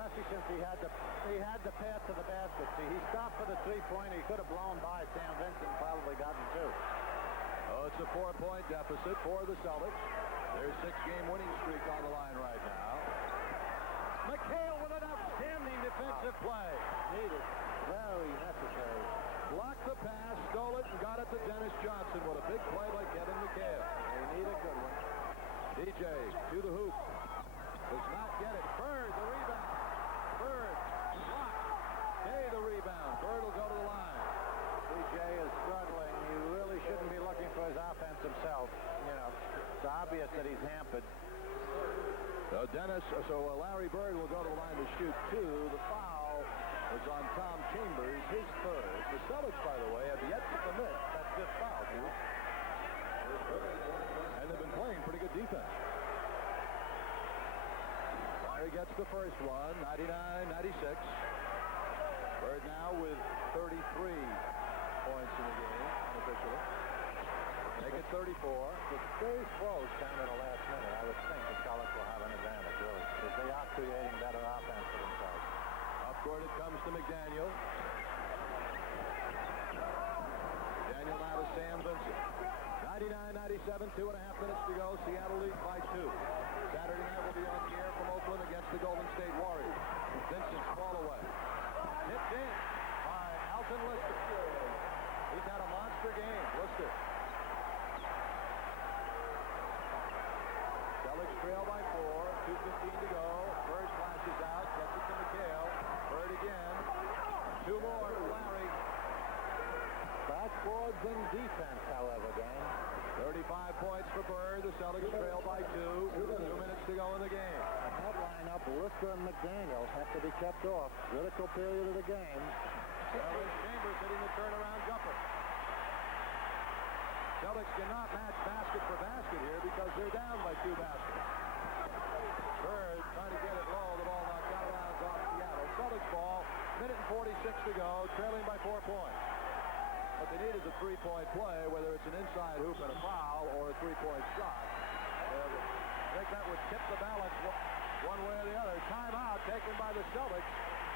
especially since he had the pass to the basket. See, he stopped for the three-pointer. He could have blown by Sam Vincent and probably gotten two. Oh, it's a 4-point deficit for the Celtics. Their 6-game winning streak on the line right now. McHale with an outstanding defensive play. Needed. Very necessary. Blocked the pass, stole it, and got it to Dennis Johnson. What a big play by Kevin McHale. They need a good one. DJ to the hoop. Does not get it. Bird, the rebound. Bird, blocked. Day, the rebound. Bird will go to the line. DJ is struggling. You really shouldn't be looking for his offense himself. You know, it's obvious that he's hampered. So Larry Bird will go to the line to shoot two. The foul was on Tom Chambers, his third. The Celtics, by the way, have yet to commit that fifth foul. And they've been playing pretty good defense. Larry gets the first one, 99-96. Bird now with 33 points in the game, unofficially. Make it 34. If it stays close down to the last minute, I would think the Celtics will have an advantage, really, because they are creating better offense for themselves. Up court it comes to McDaniel. Daniel now to Sam Vincent. 99-97, 2.5 minutes to go. Seattle leads by 2. Saturday night will be on the air from Oakland against the Golden State Warriors. Vincent's ball away. Hit in by Alton Lister. He's had a monster game. Lister. Celtics trail by 4. 2:15 to go. Bird flashes out. Gets it to McHale. Bird again. 2 more to Larry. Backboards in defense, however, Dan. 35 points for Bird. The Celtics trail by 2. 2 minutes to go in the game. And that lineup, Lister and McDaniel, have to be kept off. Critical period of the game. There's Chambers hitting the turnaround jumper. Celtics cannot match basket for basket here because they're down by 2 baskets. Bird trying to get it low. The ball knocked out of bounds off Seattle. Celtics ball. Minute and 46 to go. Trailing by 4 points. What they need is a 3-point play, whether it's an inside hoop and a foul or a 3-point shot. I think that would tip the balance one way or the other. Timeout taken by the Celtics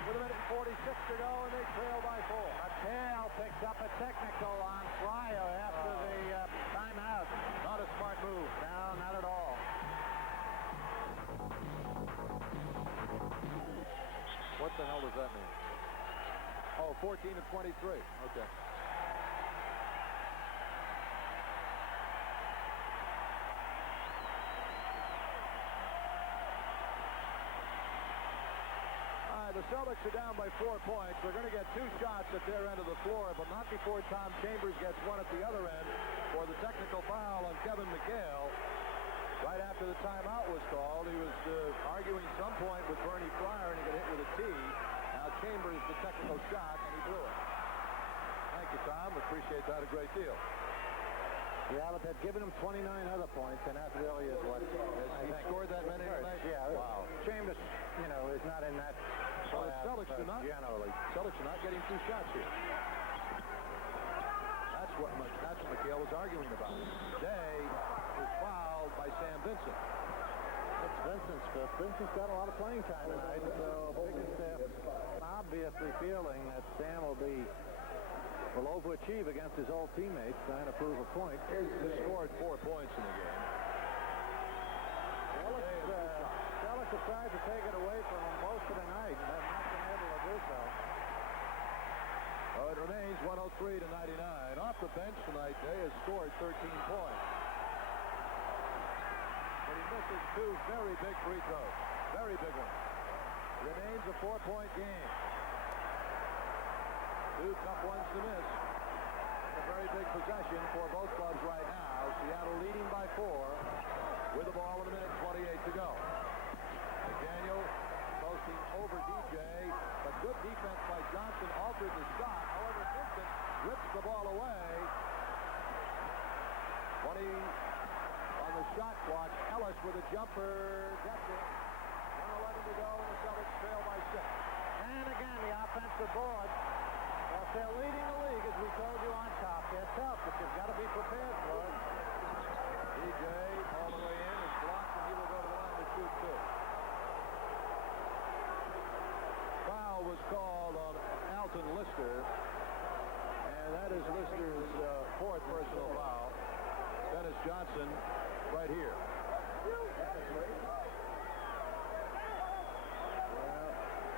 with a minute and 46 to go, and they trail by 4. McHale picks up a technical on Fryer after the timeout. Not a smart move. No, not at all. What the hell does that mean? Oh, 14 to 23. Okay. The Celtics are down by 4 points. They're going to get 2 shots at their end of the floor, but not before Tom Chambers gets one at the other end for the technical foul on Kevin McHale. Right after the timeout was called, he was arguing some point with Bernie Fryer, and he got hit with a tee. Now Chambers, the technical shot, and he blew it. Thank you, Tom. Appreciate that a great deal. Yeah, but they've given him 29 other points, and that really is what... He scored that many tonight? Yeah. Wow. Chambers, you know, is not in that... Well, the Celtics are not. Generally. Celtics are not getting 2 shots here. That's what McHale was arguing about. Day was fouled by Sam Vincent. It's Vincent's fifth. Vincent's got a lot of playing time tonight, so Big Staff obviously feeling that Sam will overachieve against his old teammates, trying to prove a point. He scored 4 points in the game. Celtics have tried to take it away from him most of the night and have not been able to do so. Oh, it remains 103 to 99. Off the bench tonight, Day has scored 13 points. But he misses 2 very big free throws. Very big ones. Remains a 4-point game. 2 tough ones to miss. A very big possession for both clubs right now. Seattle leading by 4 with the ball with a minute and 28 to go. McDaniel posting over DJ, but good defense by Johnson altered the shot. However, Vincent rips the ball away. 20 on the shot clock. Ellis with a jumper. Gets it. 1:11 to go, and the Celtics trail by 6. And again, the offensive board. Well, if they're leading the league, as we told you on top, they're tough, but you've got to be prepared for it. DJ all the way in is blocked, and he will go to the line to shoot 2. Johnson right here. Well,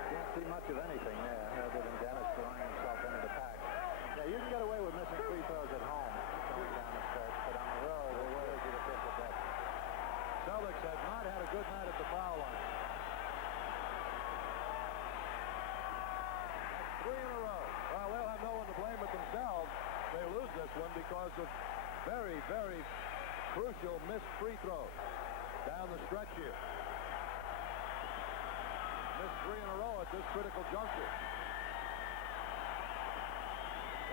can't see much of anything there other than Dennis throwing himself into the pack. Yeah, you can get away with missing free throws at home going down the stretch, but on the road, it will easy to pick it up. Celtics have not had a good night at the foul line. 3 in a row. Well, they'll have no one to blame but themselves. They lose this one because of very, very crucial missed free throws down the stretch here. Missed 3 in a row at this critical juncture.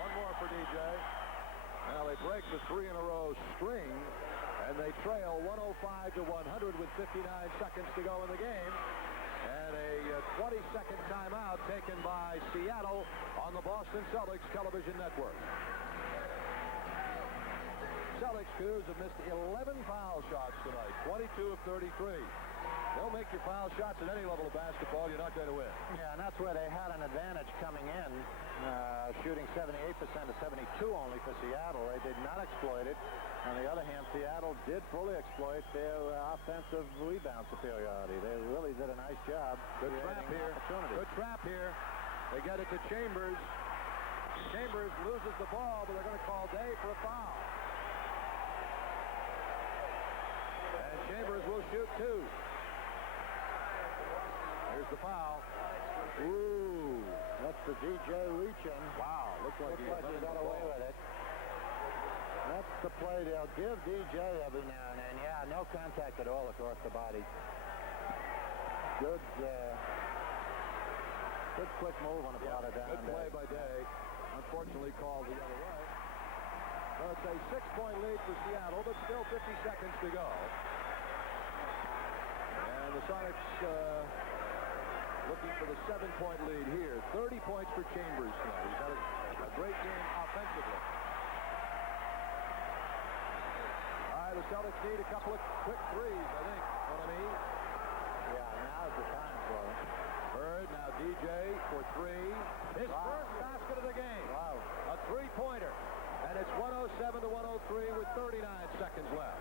One more for DJ. Now they break the 3 in a row string, and they trail 105 to 100 with 59 seconds to go in the game. And a 20-second timeout taken by Seattle on the Boston Celtics television network. Celtics crews have missed 11 foul shots tonight, 22 of 33. They'll make your foul shots at any level of basketball. You're not going to win. Yeah, and that's where they had an advantage coming in, shooting 78% to 72 only for Seattle. They did not exploit it. On the other hand, Seattle did fully exploit their offensive rebound superiority. They really did a nice job. Good trap here. Good trap here. They get it to Chambers. Chambers loses the ball, but they're going to call Day for a foul. And Chambers will shoot 2. Here's the foul. Ooh, that's the DJ reaching. Wow, looks like he got away with it. That's the play they'll give DJ every now and then. Yeah, no contact at all across the body. Good quick move on the part of down. Good play by Day. Unfortunately called the other way. So it's a 6-point lead for Seattle, but still 50 seconds to go. And the Sonics looking for the 7-point lead here. 30 points for Chambers tonight. He's had a great game offensively. All right, the Celtics need a couple of quick threes, I think. You know what I mean? Yeah, now's the time for it. Bird, now DJ for 3. His first basket of the game. Wow. A 3-pointer. And it's 107 to 103 with 39 seconds left.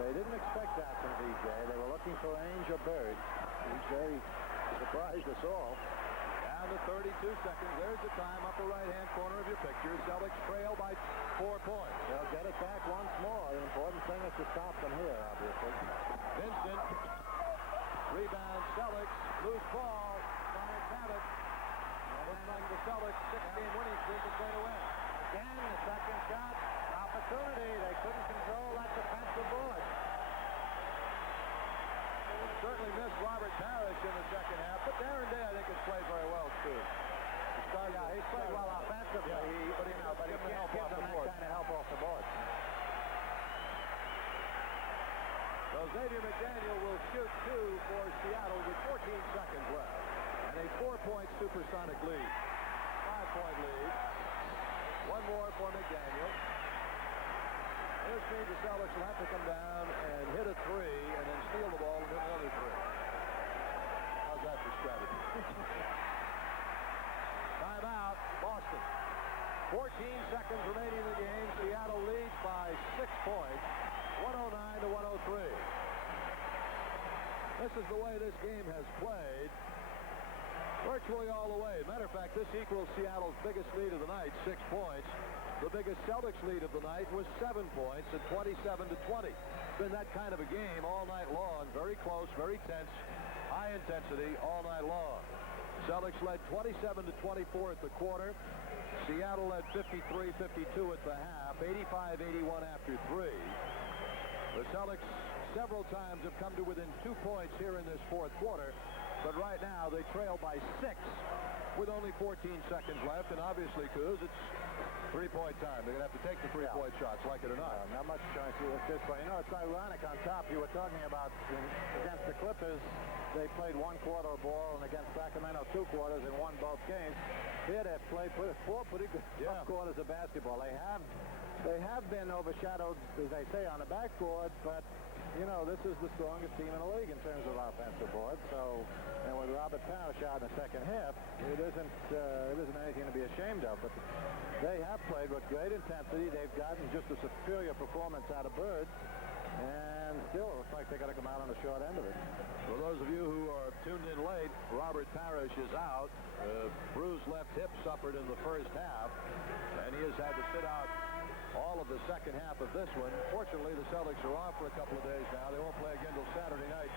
They didn't expect that from DJ. They were looking for Ainge or Bird. DJ surprised us all. Down to 32 seconds. There's the time, upper right-hand corner of your picture. Celtics trail by 4 points. They'll get it back once more. The important thing is to stop them here, obviously. Vincent. Rebound Celtics. Loose ball. Giants have it. And looks like the Celtics 6-game winning streak is going to win. Again, the second shot. Opportunity. They couldn't control that defensive board. Certainly missed Robert Parrish in the second half, but Darren Day, I think, has played very well, too. He's played well offensively, but he can't give them that kind of help off the board. So Xavier McDaniel will shoot 2 for Seattle with 14 seconds left. And a 4-point supersonic lead. 5-point lead. One more for McDaniel. This means the Celtics will have to come down and hit a 3 and then steal the ball and hit another 3. How's that for strategy? Timeout, Boston. 14 seconds remaining in the game. Seattle leads by 6 points. 109 to 103. This is the way this game has played. Virtually all the way. Matter of fact, this equals Seattle's biggest lead of the night, 6 points. The biggest Celtics lead of the night was 7 points at 27 to 20. It's been that kind of a game all night long. Very close, very tense, high intensity all night long. Celtics led 27 to 24 at the quarter. Seattle led 53-52 at the half, 85-81 after 3. The Celtics several times have come to within 2 points here in this fourth quarter. But right now, they trail by 6 with only 14 seconds left. And obviously, Kuz, it's 3-point time. They're going to have to take the 3-point shots, like it or not. Not much choice with this way. You know, it's ironic on top. You were talking about against the Clippers, they played 1 quarter of ball, and against Sacramento, 2 quarters and won both games. Here they've played 4 pretty good quarters of basketball. They have been overshadowed, as they say, on the backboard, but you know, this is the strongest team in the league in terms of offensive board. So, and with Robert Parrish out in the second half, it isn't anything to be ashamed of. But they have played with great intensity. They've gotten just a superior performance out of Bird. And still, it looks like they're going to come out on the short end of it. For those of you who are tuned in late, Robert Parrish is out. Bruised left hip suffered in the first half, and he has had to sit out all of the second half of this one. Fortunately, the Celtics are off for a couple of days now. They won't play again until Saturday night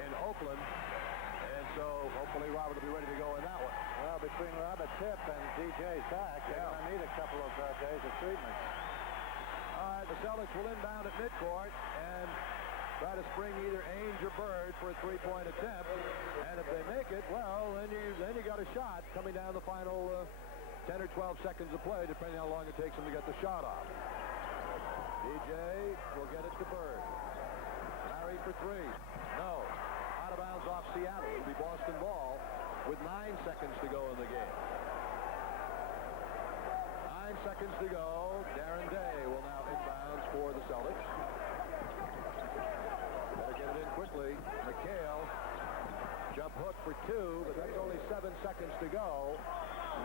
in Oakland, and so hopefully Robert will be ready to go in that one. Well, between Robert's hip and DJ's back, they're going to need a couple of days of treatment. All right, the Celtics will inbound at midcourt and try to spring either Ainge or Bird for a three-point attempt. And if they make it, well, then you got a shot coming down the final 10 or 12 seconds of play, depending how long it takes them to get the shot off. DJ will get it to Bird. Larry for three. No. Out of bounds off Seattle. It'll be Boston ball with 9 seconds to go in the game. 9 seconds to go. Darren Day will now inbounds for the Celtics. Better get it in quickly. McHale, jump hook for 2, but that's only 7 seconds to go.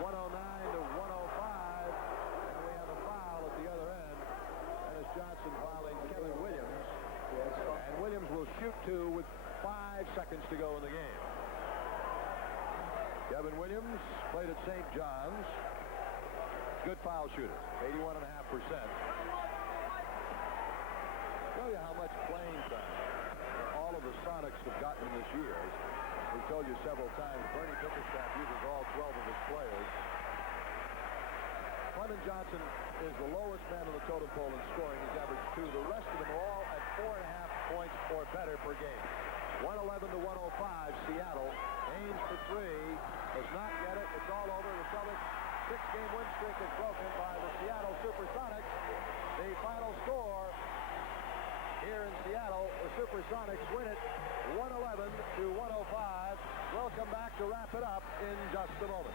109 to 105, and we have a foul at the other end. That is Johnson fouling Kevin Williams. And Williams will shoot 2 with 5 seconds to go in the game. Kevin Williams played at St. John's. Good foul shooter, 81.5%. Show you how much playing time all of the Sonics have gotten this year. We've told you several times, Bernie Bickerstaff uses all 12 of his players. Clement Johnson is the lowest man on the totem pole in scoring. He's averaged 2. The rest of them are all at 4.5 points or better per game. 111 to 105, Seattle. Ainge for 3. Does not get it. It's all over. The Celtics 6-game win streak is broken by the Seattle Supersonics. The final score here in Seattle, the Supersonics win it 111 to 105. We'll come back to wrap it up in just a moment.